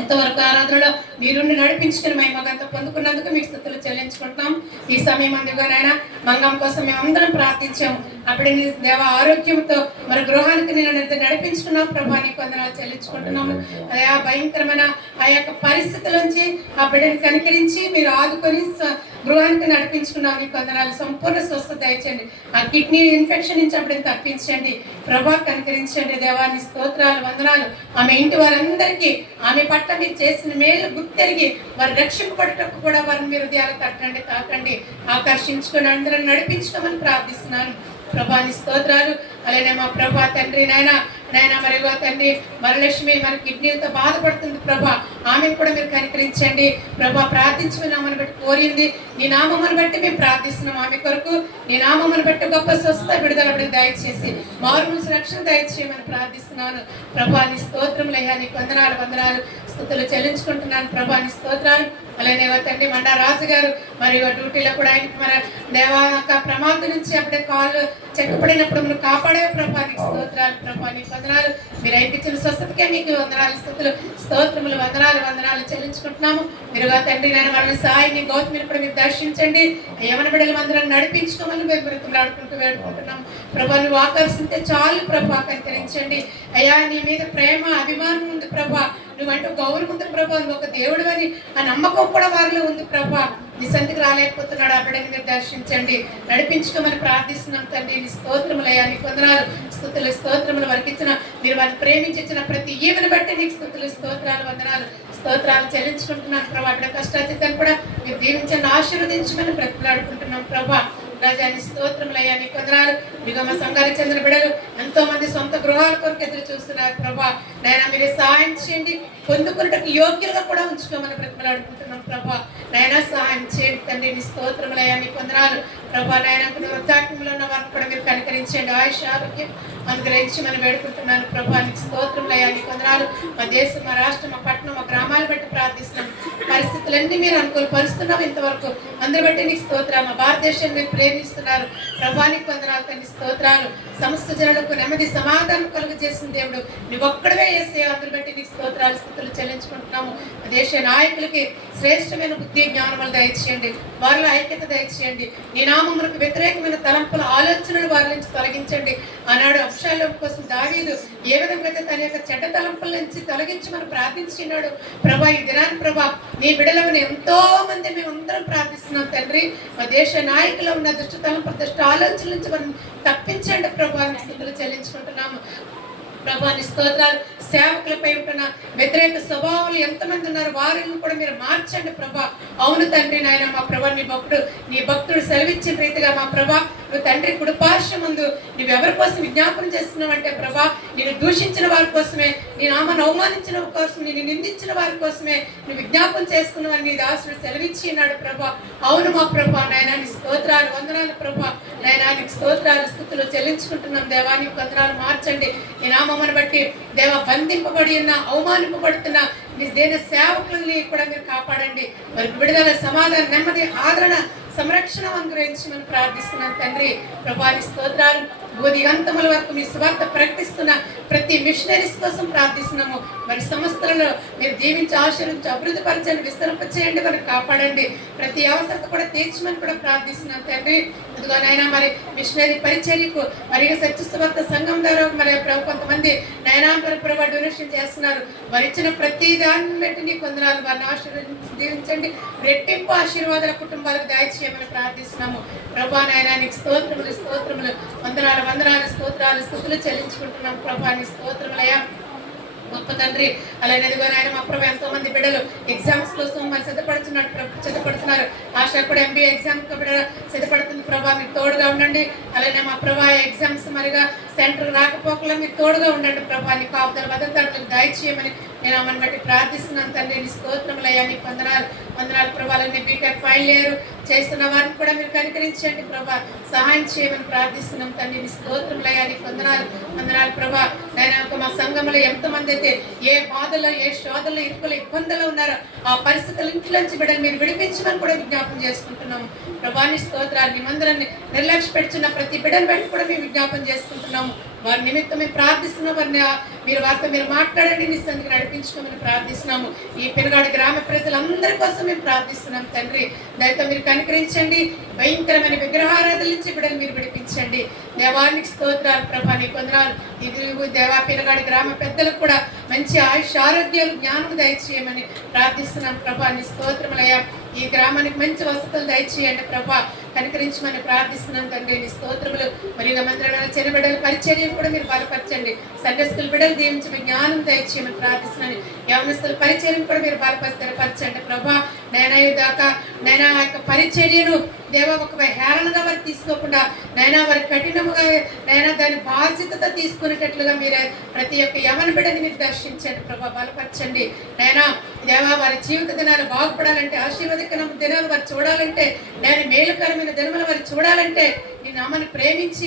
ఎంతవరకు ఆరాధనలో మీరుండి నడిపించుకుని మేము మగంతా పొందుకున్నందుకు మీకు స్తుతులు చెల్లించుకుంటున్నాం. ఈ సమయం అందుగా నాయన మంగం కోసం మేము అందరం ప్రార్థించాము. అప్పుడే నీ దేవ ఆరోగ్యంతో మరి గృహానికి నేను నడిపించుకున్నాం ప్రభా. నీకు వందనాలు చెల్లించుకుంటున్నాము. అదే ఆ భయంకరమైన ఆ యొక్క పరిస్థితుల నుంచి ఆ బిడ్డని కనికరించి మీరు ఆదుకొని గృహానికి నడిపించుకున్నాం. నీకు వందనాలు. సంపూర్ణ స్వస్థత దయచేయండి. ఆ కిడ్నీ ఇన్ఫెక్షన్ నుంచి అప్పుడని తప్పించండి ప్రభా. కనికరించండి దేవాన్ని స్తోత్రాలు, వందనాలు. ఆమె ఇంటి వారందరికీ ఆమె పట్ల మీరు చేసిన మేలు గుర్తెరిగి వారు రక్షింపబడటకు కూడా వారిని మీరు ధ్యానం తట్టండి, తాకండి, ఆకర్షించుకొని అందరం నడిపించుకోమని ప్రార్థిస్తున్నాను ప్రభాని స్తోత్రాలు. అలానే మా ప్రభా తండ్రి నాయన మరిగో తండ్రి వరలక్ష్మి మరి కిడ్నీలతో బాధపడుతుంది ప్రభా. ఆమెను కూడా మీరు కనికరించండి ప్రభా. ప్రార్థించుకుని నామని బట్టి కోరింది, నీ నామమును బట్టి మేము ప్రార్థిస్తున్నాం. ఆమె కొరకు నీ నామమును బట్టి గొప్ప స్వస్థ విడుదల దయచేసి మారు నుంచి రక్షణ దయచేయమని ప్రార్థిస్తున్నాను ప్రభా. నీ స్తోత్రములయ్యా, నీకు వందనాలు స్తుతులు చెల్లించుకుంటున్నాను ప్రభా. నీ స్తోత్రాలు. అలానే తండ్రి మండా రాజు గారు మరి డ్యూటీలో కూడా ఆయనకి మరి దేవా ప్రమాదం నుంచి అప్పుడే కాళ్ళు చెక్కపడినప్పుడు మీరు కాపాడే ప్రభా. నీకు స్తోత్రాలు ప్రభా. నీకు వందనాలు. మీరు అయిపించిన స్వస్థతకే మీకు వందనాలు, స్తోత్రములు, వందనాలు చెల్లించుకుంటున్నాము. మీరుగా తండ్రి నేను వాళ్ళని సాయిని గౌతమిని కూడా మీరు దర్శించండి. యవన బిడ్డల మందిరం నడిపించుకోమని మేము బ్రతుకులాడుకుంటూ వేడుకుంటున్నాము ప్రభా. నువ్వు ఆకర్షిస్తే చాలు ప్రభా, కనికరించండి అయ్యా. నీ మీద ప్రేమ, అభిమానం ఉంది ప్రభా. నువ్వంటూ గౌరవం ఉంది ప్రభా. నువ్వు ఒక దేవుడు అని ఆ నమ్మకం కూడా వారిలో ఉంది ప్రభా. నీ సంతికి రాలేకపోతున్నాడు, ఆ బిడ్డని మీరు దర్శించండి, నడిపించుకోమని ప్రార్థిస్తున్నాం తండ్రి. నీ స్తోత్రములయ్యా, నీకు వందనాలు, స్తోత్రములు వారికి ఇచ్చిన మీరు వారిని ప్రేమించిన ప్రతి ఈవెను బట్టి నీకు స్తోత్రాలు, వందనాలు చెల్లించుకుంటున్నాను ప్రభా. బిడ్డ కష్టాచితాన్ని కూడా మీరు దీవించండి, ఆశీర్వదించమని బ్రతుకులాడుకుంటున్నాం ప్రభా. రాజాని స్తోత్రములయ్యా, నీకు వందనాలు. ఇదిగో మా సంఘానికి చెందిన బిడ్డలు ఎంతో మంది సొంత గృహాల కొరకు ఎదురు చూస్తున్నారు ప్రభా. నాయన మీరే సహాయం చేయండి, పొందుకున్నట్టు యోగ్యులుగా కూడా ఉంచుకోమని బ్రతుకులాడుకుంటున్నాం ప్రభా. నాయన సహాయం చేయండి తండ్రి. నీ స్తోత్రములయ్యా, నీకు వందనాలు ప్రభా. నాయన వృద్ధాత్మలో ఉన్న వారిని కూడా మీరు కనికరించండి, ఆయుష ఆరోగ్యం అనుగ్రహించి మనం వేడుకుంటున్నాను ప్రభా. నీకు స్తోత్రములయ్యా, నీకు వందనాలు. మా దేశం, మా రాష్ట్రం, మా పట్టణం, మా గ్రామాలు బట్టి ప్రార్థిస్తున్నాం. పరిస్థితులన్నీ మీరు అనుకూలపరుస్తున్నాం ఇంతవరకు, అందరి బట్టి నీకు స్తోత్రాలు. మా భారతదేశాన్ని మీరు ప్రేమిస్తున్నారు ప్రభా. నీకు వందనాలు తండ్రి, స్తోత్రాలు. సమస్త జనులకు నెమ్మది సమాధానం కలుగు చేసిన దేవుడు నువ్వు ఒక్కడవే చేసే, అందరి బట్టి నీకు స్తోత్రాలు, స్తుతులు చెల్లించుకుంటున్నాము. దేశ నాయకులకి శ్రేష్టమైన బుద్ధి, జ్ఞానములు దయచేయండి, వారిలో ఐక్యత దయచేయండి. నీ నామములకు వ్యతిరేకమైన తలంపుల ఆలోచనలు వారి నుంచి తొలగించండి. ఆనాడు అబ్షాలోం కోసం దావీదు ఏ విధంగా అయితే తన యొక్క చెడ్డ తలంపుల నుంచి తొలగించమని ప్రార్థించినాడు ప్రభా. ఈ దినాన్ని ప్రభా నీ బిడ్డలను ఎంతో మంది మేమందరం ప్రార్థిస్తున్నాం తండ్రి. మా దేశ నాయకులు ఉన్న దుష్ట తలంపుల, దుష్ట ఆలోచనల నుంచి మనం తప్పించండి ప్రభా. స్థితులు చెల్లించుకుంటున్నాము ప్రభా. నీ స్తోత్రాలు. సేవకులపై ఉంటున్న వ్యతిరేక స్వభావాలు ఎంతమంది ఉన్నారు, వారిని కూడా మీరు మార్చండి ప్రభా. అవును తండ్రి నాయన మా ప్రభా, నీ భక్తుడు సెలవిచ్చిన రీతిగా మా ప్రభా నువ్వు తండ్రి కుడిపార్శ్వం ముందు నువ్వెవరి కోసం విజ్ఞాపనం చేస్తున్నావంటే ప్రభా, నేను దూషించిన వారి కోసమే, నీ నామను అవమానించిన కోసం, నేను నిందించిన వారి కోసమే నువ్వు విజ్ఞాపనం చేస్తున్నావని నీ దాసుడు సెలవిచ్చి ఉన్నాడు ప్రభా. అవును మా ప్రభా. నాయన నీ స్తోత్రాలు, వందనాలు ప్రభా. నాయన నీకు స్తోత్రాలు, స్తుతులు చెల్లించుకుంటున్నాం దేవా. నీకు వందనాలు. మార్చండి నీ నామమును బట్టి దేవ. బంధింపబడి ఉన్న, అవమానింపబడుతున్న నీ దేని సేవకుల్ని కూడా మీరు కాపాడండి. వారికి విడుదల, సమాధానం, నెమ్మది, ఆదరణ, సంరక్షణ అనుగ్రహించమని ప్రార్థిస్తున్నాను తండ్రి ప్రభా. నీ స్తోత్రాలు. భూదిగంతముల వరకు మీ స్వార్థ ప్రకటిస్తున్న ప్రతి మిషనరీస్ కోసం ప్రార్థిస్తున్నాము. మరి సంస్థలను మీరు దీవించి ఆశీర్వించి అభివృద్ధి పరచండి, విస్తరింపచేయండి, మరి కాపాడండి. ప్రతి అవసరత కూడా తీర్చమని కూడా ప్రార్థిస్తున్నాం తండ్రి. ఇదిగో నాయనా మరి మిషనరీ పరిచర్యకు మరి సత్యస్వార్థ సంఘం ద్వారా మరి కొంతమంది నైనా ప్రభావ డొనేషన్ చేస్తున్నారు. వారు ఇచ్చిన ప్రతి దాన్ని కొందనాలు వారిని ఆశీర్వదించండి. రెట్టింపు ఆశీర్వాదాల కుటుంబాలకు దయచేయమని ప్రార్థిస్తున్నాము. ప్రభా నాయనా నీకు స్తోత్రములు స్తోత్రములు వందనాలు వందనాలు స్తోత్రాలు స్థుతులు చెల్లించుకుంటున్నాం. ప్రభా నీ స్తోత్రములయ్యా గొప్ప తండ్రి. అలాగే నాయన మా ప్రభు ఎంతో మంది బిడ్డలు ఎగ్జామ్స్ కోసం మరి సిద్ధపడుతున్నారు. ఆశ కూడా MBA ఎగ్జామ్ సిద్ధపడుతుంది. ప్రభా మీకు తోడుగా ఉండండి. అలాగే మా ప్రభా ఎగ్జామ్స్ మరిగా సెంటర్ రాకపోకలో మీకు తోడుగా ఉండండి. ప్రభా నీ కాపుదల భద్రతలకు దయచేయమని నేను ఆమెను బట్టి ప్రార్థిస్తున్నాను తండ్రి. నీ స్తోత్రములయ్యా నీకు వందనాలు వందనాలు ప్రభావాలన్నీ బీటెక్ ఫైనల్ ఇయర్ చేస్తున్న వారిని కూడా మీరు కనికరించండి ప్రభా, సహాయం చేయమని ప్రార్థిస్తున్నాం తండ్రి. నీ స్తోత్రములయ్యా నీకు వందనాలు వందనాలు ప్రభా. నేను మా సంఘంలో ఎంతమంది అయితే ఏ బాధల్లో ఏ శోధనలో ఇరుకులు ఇబ్బందులు ఉన్నారో ఆ పరిస్థితుల ఇంట్లోంచి బిడ్డలు మీరు విడిపించమని కూడా విజ్ఞాపం చేసుకుంటున్నాము ప్రభా. నీ స్తోత్రాలు నీ మందిరాన్ని నిర్లక్ష్య పెడుతున్న ప్రతి బిడ్డను బట్టి కూడా మేము విజ్ఞాపం చేసుకుంటున్నాము. వారి నిమిత్తం మేము ప్రార్థిస్తున్నాం. వారిని మీరు వారితో మీరు మాట్లాడండి, నీ సందికి నడిపించుకోమని ప్రార్థిస్తున్నాము. ఈ పిల్లగాడి గ్రామ ప్రజలందరి కోసం మేము ప్రార్థిస్తున్నాం తండ్రి. దయతో మీరు కనికరించండి. భయంకరమైన విగ్రహారాధన నుంచి బిడ్డలు మీరు విడిపించండి. దేవానికి స్తోత్రాలు ప్రభా నీ కొందరాలు. ఇది దేవా పిల్లగాడి గ్రామ పెద్దలకు కూడా మంచి ఆయుష్ ఆరోగ్యాలు జ్ఞానం దయచేయమని ప్రార్థిస్తున్నాం ప్రభా. నీ స్తోత్రములయ్యా ఈ గ్రామానికి మంచి వసతులు దయచేయండి ప్రభా, కనికరించమని ప్రార్థిస్తున్నాం తండ్రి. నీ స్తోత్రములు మరి మందిరంలో చిన్న బిడ్డల పరిచర్యను కూడా మీరు బలపరచండి. సండే స్కూల్ బిడ్డలు దీవించి జ్ఞానం దయచేయమని ప్రార్థిస్తున్నాను. యవనస్తుల పరిచర్యను కూడా మీరు బలపరచండి ప్రభా. నైనా దాకా నైనా యొక్క పరిచర్యను దేవా ఒక హేళనగా వారు తీసుకోకుండా నైనా వారి కఠినముగా నైనా దాని బాధ్యతతో తీసుకునేటట్లుగా మీరు ప్రతి ఒక్క యవన బిడ్డని మీరు దర్శించండి ప్రభా, బలపరచండి. నైనా దేవా వారి జీవిత దినాలు బాగుపడాలంటే ఆశీర్వాదకరమైన దినాలు వారు చూడాలంటే నేను మేలుకరమైన దినములు వారు చూడాలంటే నీ నామాన్ని ప్రేమించి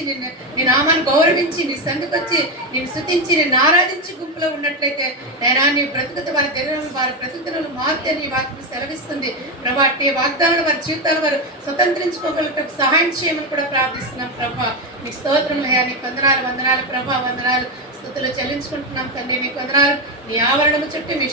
నీ నామాన్ని గౌరవించి నీ సందుకొచ్చి నేను స్తుతించి నేను ఆరాధించి గుంపులో ఉన్నట్లయితే నైనా నీ బ్రతుకుత వారి దినములు వారి బ్రతుకుతులు మారితే నీ వాక్యం సెలవిస్తుంది ప్రభా. నీ వాగ్దానాలు వారి జీవితాలు వారు స్వతంత్రించుకోగలటకు సహాయం చేయమని కూడా ప్రార్థిస్తున్నాం ప్రభా. నీ స్తోత్రములయ్యా నీకు వందనాలు వందనాలు ప్రభా వందనాలు స్తుతులు చెల్లించుకుంటున్నాం తండ్రి. నీకు వందనాలు. నీ ఆవరణము చుట్టూ మీ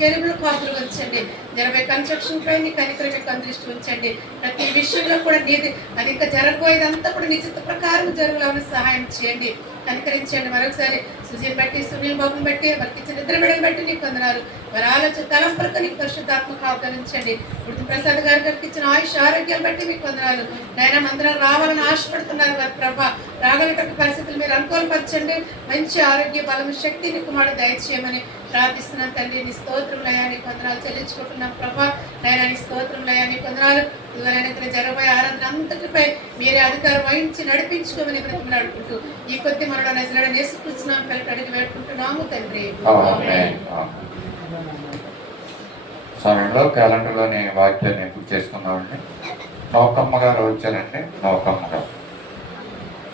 కేరుబులు కాపులు ఉంచండి. 20 కన్స్ట్రక్షన్ పై నీ కనికరం మీకు దృష్టి ఉంచండి. ప్రతి విషయంలో కూడా నీది అది ఇంకా జరగబోయేదంతా కూడా నీ చిత్త ప్రకారం జరుగులాలని సహాయం చేయండి, కనికరించండి. మరొకసారి సుజీని బట్టి సునీల్ బాబుని బట్టి వారికి ఇచ్చిన ఇద్దరు బిడ్డలు బట్టి నీకు వందనాలు. వారి ఆలోచన తలంపరకు నీకు పరిశుద్ధాత్మకు ఆహ్వానించండి. వృద్ధి ప్రసాద్ గారికి ఇచ్చిన ఆయుష్ ఆరోగ్యాలు బట్టి మీకు వందనాలు. నైనా మందిరం రావాలని ఆశపడుతున్నారు వారి ప్రభా, రాగలిగే పరిస్థితులు మీరు అనుకూలపరచండి. మంచి ఆరోగ్య బలం శక్తిని కుమారుడు దయచేయమని ప్రార్థిస్తున్నాం తండ్రి. నీ స్తోత్రములయ్యా నీకు వందనాలు చెల్లించుకుంటున్నాం ప్రభా. నైనా నీ స్తోత్రములయ్యా నీకు వందనాలు. ఇదివరైనా జరగబోయే ఆరాధన అంతటిపై మీరే అధికారం వహించి నడిపించుకోమని బ్రతిమలు అడుగుతూ ఈ కొద్ది మనలో నజరుడైన యేసుక్రీస్తు నామమున పేరిట అడిగి వేడుకుంటున్నాము తండ్రి. సమయంలో క్యాలెండర్లోని వాక్యాన్ని బుక్ చేసుకున్నామండి. నౌకమ్మ గారు వచ్చారండి. నౌకమ్మ గారు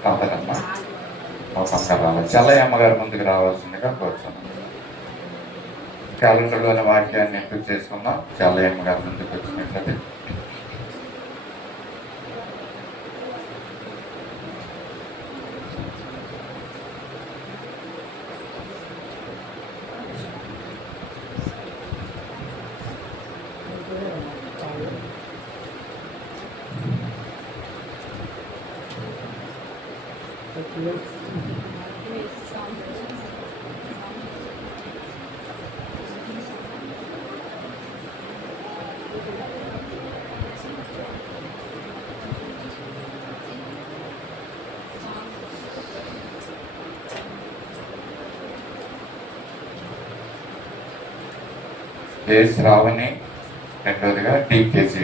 రాలేదమ్మా. నౌకమ్మ గారు రావాలి. చెల్లయ్యమ్మ గారు ముందుకు రావాల్సిందిగా కోరుచున్నాం. క్యాలెండర్లోని వాక్యాన్ని ఎంపిక చేసుకున్నాం. చెల్లయ్యమ్మ గారు ముందుకు వచ్చినట్లయితే శ్రావణి, రెండోదిగా DKC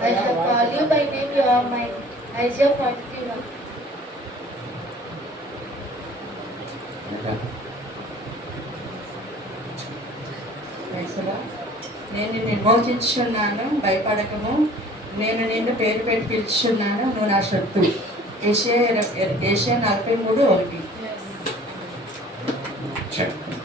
I shall call you by name, you are mine. Isaiah 41. నేను నిన్ను విమోచించున్నాను, భయపడకము. నేను నిన్ను పేరు పెట్టి పిలుచున్నాను, నువ్వు నా శత్రు. ఏషియా 43:1. చేయండి.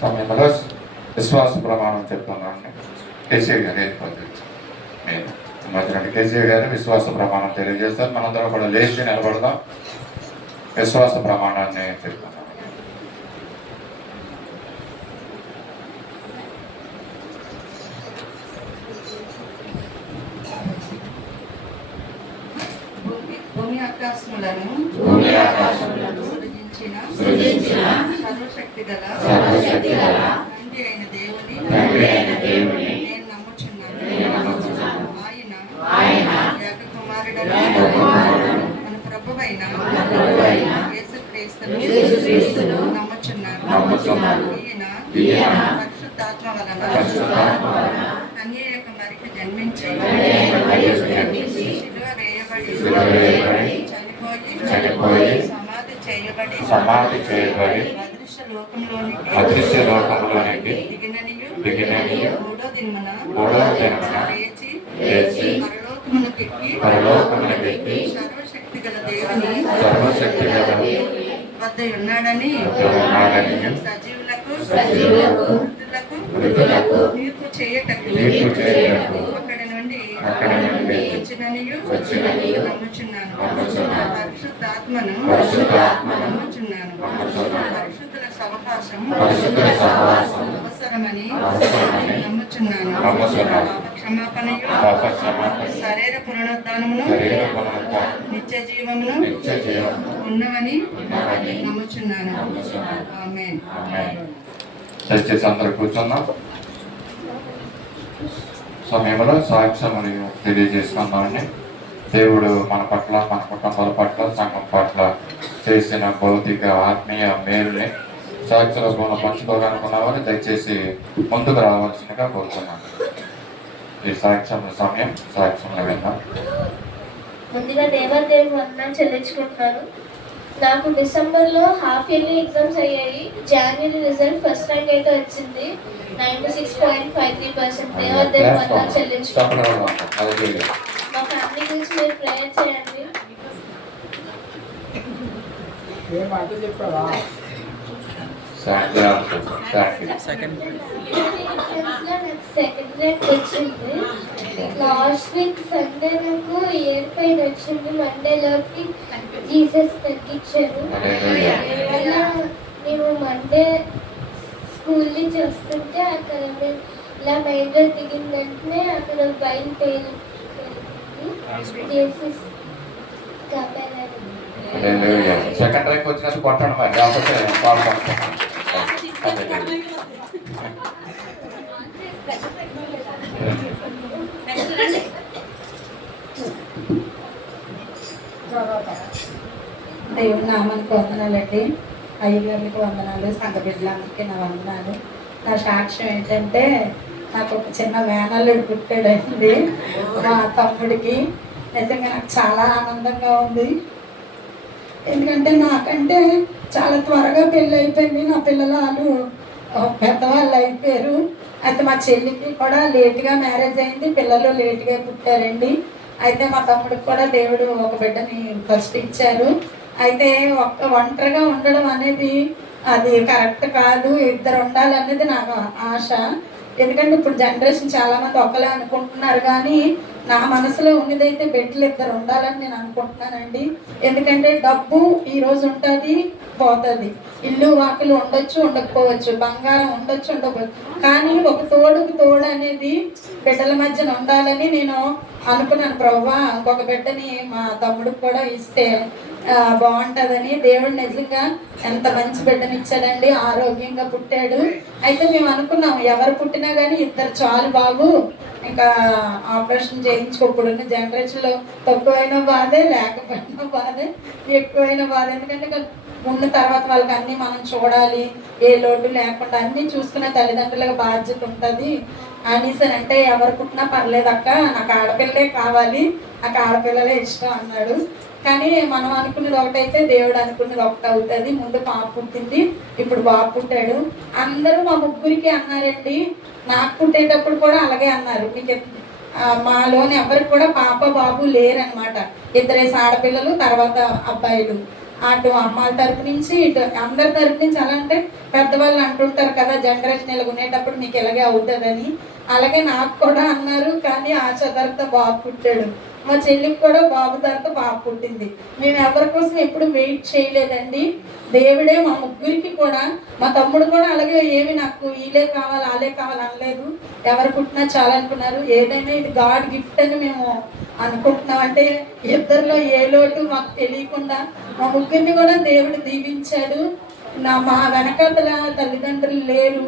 సమయంలో విశ్వాస ప్రమాణం చెప్తున్నాను. కేసీ గారు మధ్యన కేసీ గారు విశ్వాస ప్రమాణం తెలియజేస్తారు. మనందరం కూడా లేచి నిలబడదాం. విశ్వాస ప్రమాణాన్ని చెప్తున్నాం. భూమి ఆకాశములను సృజించిన సర్వశక్తి గల తండ్రి అయిన దేవుని నేను నమ్ముచున్నాను. ఆయన ఏక కుమారుడైన మన ప్రభువైన యేసుక్రీస్తును నమ్ముచున్నాను. ఈయన పరిశుద్ధాత్మ వలన కన్యక మరికి జన్మించి శిలువ వేయబడి చనిపోయి సమాధి చేయబడి అదృశ్య లోకంలోనికి దిగిననియు మూడో దినమున లేచి పరలోకమునకెక్కి సర్వశక్తి గల దేవుని వద్ద ఉన్నాడని సజీవులకు మృతులకు తీర్పు చేయటకు అక్కడి నుండి వచ్చిననియు నమ్ముచున్నాను. పరిశుద్ధాత్మను నమ్ముచున్నాను. పరిశుద్ధుల సహవాసం అవసరమని నమ్ముచున్నాను. క్షమాపణయు శరీర పునరుద్ధానమును నిత్య జీవమును ఉన్నవని నమ్ముచున్నాను. ఆమేన్. దయచేసి అందరూ కూర్చున్నాం. సమయంలో సాక్ష్యములు తెలియజేసుకున్నామని దేవుడు మన పట్ల, మన కుటుంబాల పట్ల, సంఘం పట్ల చేసిన భౌతిక ఆత్మీయ మేలుని సాక్ష్య రూపంలో పంచుకోవాలనుకున్నామని దయచేసి ముందుకు రావాల్సిందిగా కోరుతున్నాను. ఈ సాక్ష్యముల సమయం సాక్ష్యంలో విన్నాం. ముందుగా దేవాదేవి వందనాలు చెల్లించుకుంటున్నాను. నాకు డిసెంబర్లో హాఫ్ ఇయర్లీ ఎగ్జామ్స్ అయ్యాయి. జనవరి రిజల్ట్ ఫస్ట్ ర్యాంక్ అయితే వచ్చింది 96.53%. దేవాదేవి వందనాలు చెల్లించుకుంటున్నాను. మా ఫ్యామిలీ గురించి మీరు ప్రేయర్ చేయండి. సెకండ్ ర్యాంక్ వచ్చింది. లాస్ట్ వీక్ సండే నాకు ఇయర్ పెయిన్ వచ్చింది. మండేలోకి జీసస్ తగ్గించారు. అలా మేము మండే స్కూల్ నుంచి వస్తుంటే అక్కడ మేము ఇలా మెయిన్ రోడ్ దిగిన వెంటనే అక్కడ బయలు పేరు జీసస్ కాపాడారు. సెకండ్ ర్యాంక్ వచ్చినట్టు కొట్టండి మరి, లేకపోతే దేవుని నామానికి వందనాలండి. అయ్యగారికి వందనాలు, సంఘ బిడ్డలందరికీ నా వందనాలు. నా సాక్ష్యం ఏంటంటే, నాకు ఒక చిన్న మేనల్లుడు పుట్టాడండి మా తమ్ముడికి. నిజంగా నాకు చాలా ఆనందంగా ఉంది. ఎందుకంటే నాకంటే చాలా త్వరగా పెళ్ళి అయిపోయింది. నా పిల్లలు పెద్దవాళ్ళు అయిపోయారు. అయితే మా చెల్లికి కూడా లేట్గా మ్యారేజ్ అయింది. పిల్లలు లేట్గా పుట్టారండి. అయితే మా తమ్ముడికి కూడా దేవుడు ఒక బిడ్డని ఫస్ట్ ఇచ్చారు. అయితే ఒంటరిగా ఉండడం అనేది అది కరెక్ట్ కాదు, ఇద్దరు ఉండాలనేది నాకు ఆశ. ఎందుకంటే ఇప్పుడు జనరేషన్ చాలామంది ఒకలే అనుకుంటున్నారు, కానీ నా మనసులో ఉన్నదైతే బిడ్డలు ఇద్దరు ఉండాలని నేను అనుకుంటున్నానండి. ఎందుకంటే డబ్బు ఈరోజు ఉంటుంది, పోతుంది. ఇల్లు వాకిలు ఉండొచ్చు, ఉండకపోవచ్చు. బంగారం ఉండొచ్చు, ఉండకపోవచ్చు. కానీ ఒక తోడుకు తోడు అనేది బిడ్డల మధ్యన ఉండాలని నేను అనుకున్నాను. ప్రభువా, ఇంకొక బిడ్డని మా తమ్ముడికి కూడా ఇస్తే బాగుంటుందని. దేవుడు నిజంగా ఎంత మంచి బిడ్డనిచ్చాడండి. ఆరోగ్యంగా పుట్టాడు. అయితే మేము అనుకున్నాం, ఎవరు పుట్టినా కానీ ఇద్దరు చాలు బాబు, ఇంకా ఆపరేషన్ చేయించుకోప్పుడున్న జనరేషన్లో తక్కువైన బాధే, లేకపోయినా బాధే, ఎక్కువైన బాధ. ఎందుకంటే ఉన్న తర్వాత వాళ్ళకి అన్నీ మనం చూడాలి, ఏ లోటు లేకుండా అన్నీ చూసుకునే తల్లిదండ్రులకు బాధ్యత ఉంటుంది. అనేసానంటే ఎవరు పుట్టినా పర్లేదు అక్క, నాకు ఆడపిల్లలే కావాలి, నాకు ఆడపిల్లలే ఇష్టం అన్నాడు. కానీ మనం అనుకున్నది ఒకటైతే దేవుడు అనుకున్నది ఒకటి అవుతుంది. ముందు పాప పుట్టింది, ఇప్పుడు బాబు పుట్టాడు. అందరూ మా ముగ్గురికి అన్నారండి. నాకు పుట్టేటప్పుడు కూడా అలాగే అన్నారు. మీకు మాలోని ఎవరికి కూడా పాప బాబు లేరనమాట. 2 ఆడపిల్లలు, తర్వాత అబ్బాయిలు. అటు అమ్మాయిల తరపు నుంచి ఇటు అందరి తరపు నుంచి. అలా అంటే పెద్దవాళ్ళు అంటుంటారు కదా, జనరేషన్ ఇలా ఉండేటప్పుడు మీకు ఇలాగే అవుతుందని. అలాగే నాకు కూడా అన్నారు. కానీ ఆశ తర్వాత బాబు పుట్టాడు. మా చెల్లికి కూడా బాబు తర్వాత పాప పుట్టింది. మేము ఎవరి కోసం ఎప్పుడు వెయిట్ చేయలేదండి. దేవుడే మా ముగ్గురికి కూడా. మా తమ్ముడు కూడా అలాగే ఏమి నాకు వీలే కావాలి వాళ్ళే కావాలి అనలేదు. ఎవరు పుట్టినా చాలా అనుకున్నారు. ఏదైనా ఇది గాడ్ గిఫ్ట్ అని మేము అనుకుంటున్నాం. అంటే ఇద్దరిలో ఏ లోటు మాకు తెలియకుండా మా ముగ్గురిని కూడా దేవుడు దీవించాడు. మా వెనకాతల తల్లిదండ్రులు లేరు.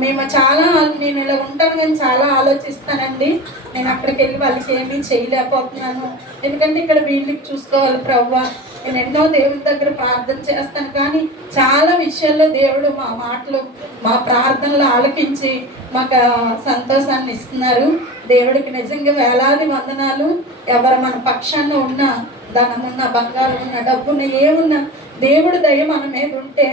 మేము చాలా, నేను ఇలా ఉంటాను కానీ చాలా ఆలోచిస్తానండి. నేను అక్కడికి వెళ్ళి వాళ్ళకి ఏమీ చేయలేకపోతున్నాను. ఎందుకంటే ఇక్కడ వీళ్ళకి చూసుకోవాలి ప్రభువా. నేను ఎన్నో దేవుడి దగ్గర ప్రార్థన చేస్తాను, కానీ చాలా విషయాల్లో దేవుడు మా మాటలు, మా ప్రార్థనలు ఆలకించి మాకు సంతోషాన్ని ఇస్తున్నారు. దేవుడికి నిజంగా వేలాది వందనాలు. ఎవరు మన పక్షాన ఉన్న, ధనమున్న, బంగారం ఉన్న, డబ్బున్న, ఏమున్నా దేవుడి దయ మన మీద ఉంటే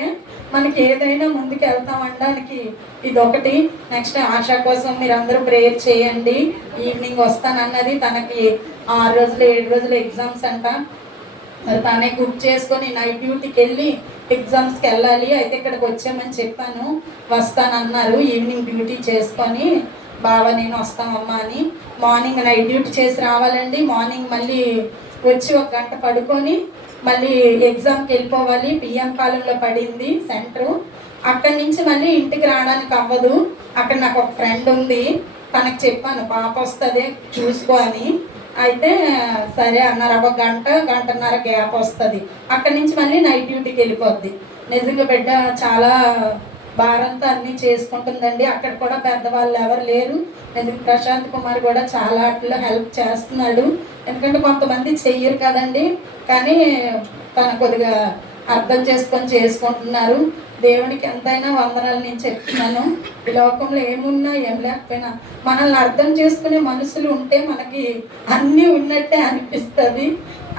మనకి ఏదైనా ముందుకు వెళ్తాం అనడానికి ఇదొకటి. నెక్స్ట్ ఆశ కోసం మీరు అందరూ ప్రేయర్ చేయండి. ఈవినింగ్ వస్తానన్నది. తనకి 6 రోజులు 7 రోజులు ఎగ్జామ్స్ అంట. మరి తనే గుర్తు చేసుకొని నైట్ డ్యూటీకి వెళ్ళి ఎగ్జామ్స్కి వెళ్ళాలి. అయితే ఇక్కడికి వచ్చామని చెప్పాను. వస్తానన్నారు. ఈవినింగ్ డ్యూటీ చేసుకొని బావా నేను వస్తామమ్మా అని. మార్నింగ్ నైట్ డ్యూటీ చేసి రావాలండి. మార్నింగ్ మళ్ళీ వచ్చి 1 గంట పడుకొని మళ్ళీ ఎగ్జామ్కి వెళ్ళిపోవాలి. పిఎం కాలంలో పడింది సెంటరు. అక్కడి నుంచి మళ్ళీ ఇంటికి రావడానికి అవ్వదు. అక్కడ నాకు ఒక ఫ్రెండ్ ఉంది, తనకు చెప్పాను పాప వస్తుంది చూసుకో అని. అయితే సరే అన్నారు. 1 గంట, 1.5 గ్యాప్ వస్తుంది. అక్కడి నుంచి మళ్ళీ నైట్ డ్యూటీకి వెళ్ళిపోద్ది. నిజంగా బిడ్డ చాలా భారంతో అన్నీ చేసుకుంటుందండి. అక్కడ కూడా పెద్దవాళ్ళు ఎవరు లేరు. ఎందుకంటే ప్రశాంత్ కుమార్ కూడా చాలా అట్లా హెల్ప్ చేస్తున్నాడు. ఎందుకంటే కొంతమంది చెయ్యరు కదండి, కానీ తను కొద్దిగా అర్థం చేసుకుంటున్నారు. దేవునికి ఎంతైనా వందనాలు నేను చెప్తున్నాను. ఈ లోకంలో ఏమున్నా ఏం లేకపోయినా మనల్ని అర్థం చేసుకునే మనుషులు ఉంటే మనకి అన్నీ ఉన్నట్టే అనిపిస్తుంది.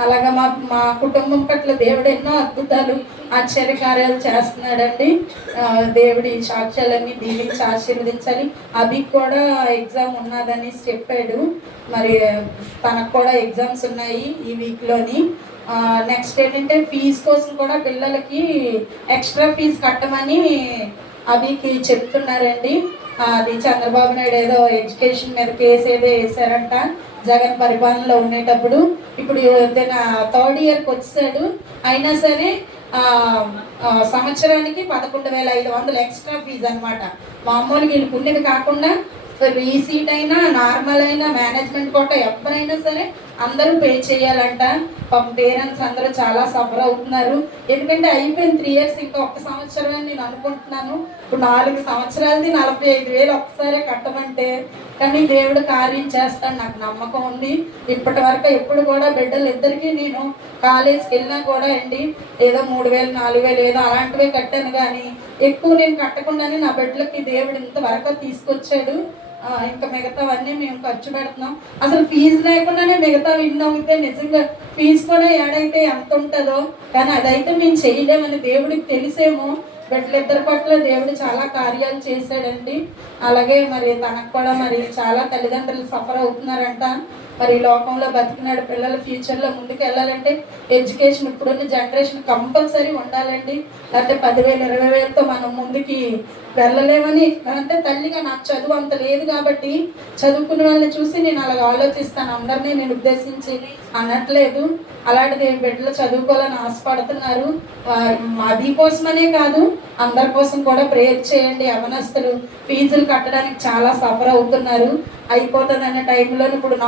అలాగా మా కుటుంబం పట్ల దేవుడు ఎన్నో అద్భుతాలు, ఆశ్చర్యకార్యాలు చేస్తున్నాడండి. దేవుడి సాక్ష్యాలన్నీ దీవించి ఆశీర్వదించాలి. అవి కూడా ఎగ్జామ్ ఉన్నదని చెప్పాడు. మరి తనకు కూడా ఎగ్జామ్స్ ఉన్నాయి ఈ వీక్లోని. నెక్స్ట్ ఏంటంటే ఫీజు కోసం కూడా పిల్లలకి ఎక్స్ట్రా ఫీజు కట్టమని అవికి చెప్తున్నారండి. అది చంద్రబాబు నాయుడు ఏదో ఎడ్యుకేషన్ మీద కేసు ఏదో వేసారంట జగన్ పరిపాలనలో ఉండేటప్పుడు. ఇప్పుడు ఏదైనా 3rd ఇయర్కి వచ్చాడు, అయినా సరే సంవత్సరానికి 11,500 ఎక్స్ట్రా ఫీజు అనమాట. మామూలుగా వీళ్ళకి ఉండేది కాకుండా రీసీట్ అయినా, నార్మల్ అయినా, మేనేజ్మెంట్ కోట ఎవరైనా సరే అందరూ పే చేయాలంట. పేరెంట్స్ అందరూ చాలా సఫర్ అవుతున్నారు. ఎందుకంటే అయిపోయింది 3 ఇయర్స్, ఇంకా 1 సంవత్సరం అని నేను అనుకుంటున్నాను. ఇప్పుడు 4 సంవత్సరాలది 45,000 ఒక్కసారే కట్టమంటే, కానీ దేవుడు కార్యం చేస్తాడు, నాకు నమ్మకం ఉంది. ఇప్పటి వరకు ఎప్పుడు కూడా బిడ్డలు ఇద్దరికి నేను కాలేజ్కి వెళ్ళినా కూడా అండి ఏదో 3,000 4,000 ఏదో అలాంటివే కట్టాను, కానీ ఎక్కువ నేను కట్టకుండానే నా బిడ్డలకి దేవుడు ఇంతవరకు తీసుకొచ్చాడు. ఇంకా మిగతావన్నీ మేము ఖర్చు పెడుతున్నాం. అసలు ఫీజు లేకుండానే మిగతా విన్నామితే నిజంగా ఫీజు కూడా ఏడైతే ఎంత ఉంటుందో, కానీ అదైతే మేము చేయలేమని దేవుడికి తెలిసేమో. బిడ్డలిద్దరి పట్ల దేవుడు చాలా కార్యాలు చేశాడండి. అలాగే మరి తనకు కూడా మరి చాలా తల్లిదండ్రులు సఫర్ అవుతున్నారంట. మరి ఈ లోకంలో బతికినాడు పిల్లల ఫ్యూచర్లో ముందుకు వెళ్ళాలంటే ఎడ్యుకేషన్ ఇప్పుడున్న జనరేషన్ కంపల్సరీ ఉండాలండి. లేకపోతే 10,000 20,000తో మనం ముందుకి వెళ్ళలేమని. అంటే తల్లిగా నాకు చదువు అంత లేదు కాబట్టి చదువుకునే వాళ్ళని చూసి నేను అలాగ ఆలోచిస్తాను. అందరినీ నేను ఉద్దేశించి అనట్లేదు. అలాంటిది బిడ్డలు చదువుకోవాలని ఆశపడుతున్నారు. అది కోసమనే కాదు, అందరి కోసం కూడా ప్రేయర్ చేయండి. యవనస్తులు ఫీజులు కట్టడానికి చాలా సఫర్ అవుతున్నారు. అయిపోతుంది అనే టైంలో ఇప్పుడు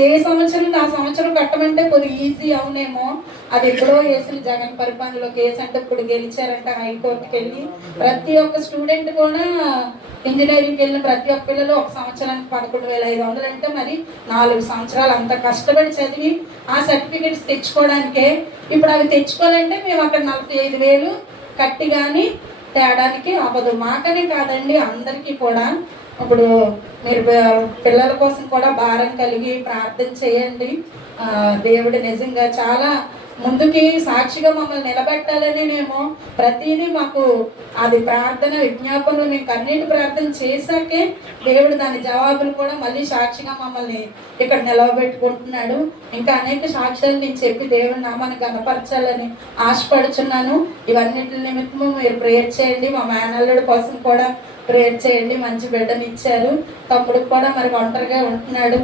ఏ సంవత్సరం ఆ సంవత్సరం కట్టమంటే కొద్దిగా ఈజీ అవునేమో. అది ఎప్పుడో వేసిన జగన్ పరిపాలనలో కేసు అంటే ఇప్పుడు గెలిచారంట హైకోర్టుకి వెళ్ళి. ప్రతి ఒక్క స్టూడెంట్ కూడా ఇంజనీరింగ్కి వెళ్ళిన ప్రతి ఒక్క పిల్లలు 1 సంవత్సరానికి 11,500 అంటే మరి 4 సంవత్సరాలు అంత కష్టపడి చదివి ఆ సర్టిఫికెట్స్ తెచ్చుకోవడానికే. ఇప్పుడు అవి తెచ్చుకోవాలంటే మేము అక్కడ 45,000 కట్టి కానీ తేడానికి అవ్వదు. మాకనే కాదండి, అందరికీ కూడా ఇప్పుడు మీరు పిల్లల కోసం కూడా భారం కలిగి ప్రార్థన చేయండి. దేవుడు నిజంగా చాలా ముందుకి సాక్షిగా మమ్మల్ని నిలబెట్టాలనేమో ప్రతిదీ మాకు అది ప్రార్థన విజ్ఞాపనలు మేము కన్నీటి ప్రార్థన చేశాకే దేవుడు దాని జవాబులు కూడా మళ్ళీ సాక్షిగా మమ్మల్ని ఇక్కడ నిలవబెట్టుకుంటున్నాడు. ఇంకా అనేక సాక్ష్యాలు నేను చెప్పి దేవుడి నామాన్ని కనపరచాలని ఆశపడుచున్నాను. ఇవన్నిటి నిమిత్తము మీరు ప్రేయర్ చేయండి. మా మేనల్లుడి కోసం కూడా ప్రేయర్ చేయండి. మంచి బిడ్డని ఇచ్చారు. తమ్ముడికి కూడా మరి ఒంటరిగా ఉంటున్నాడు.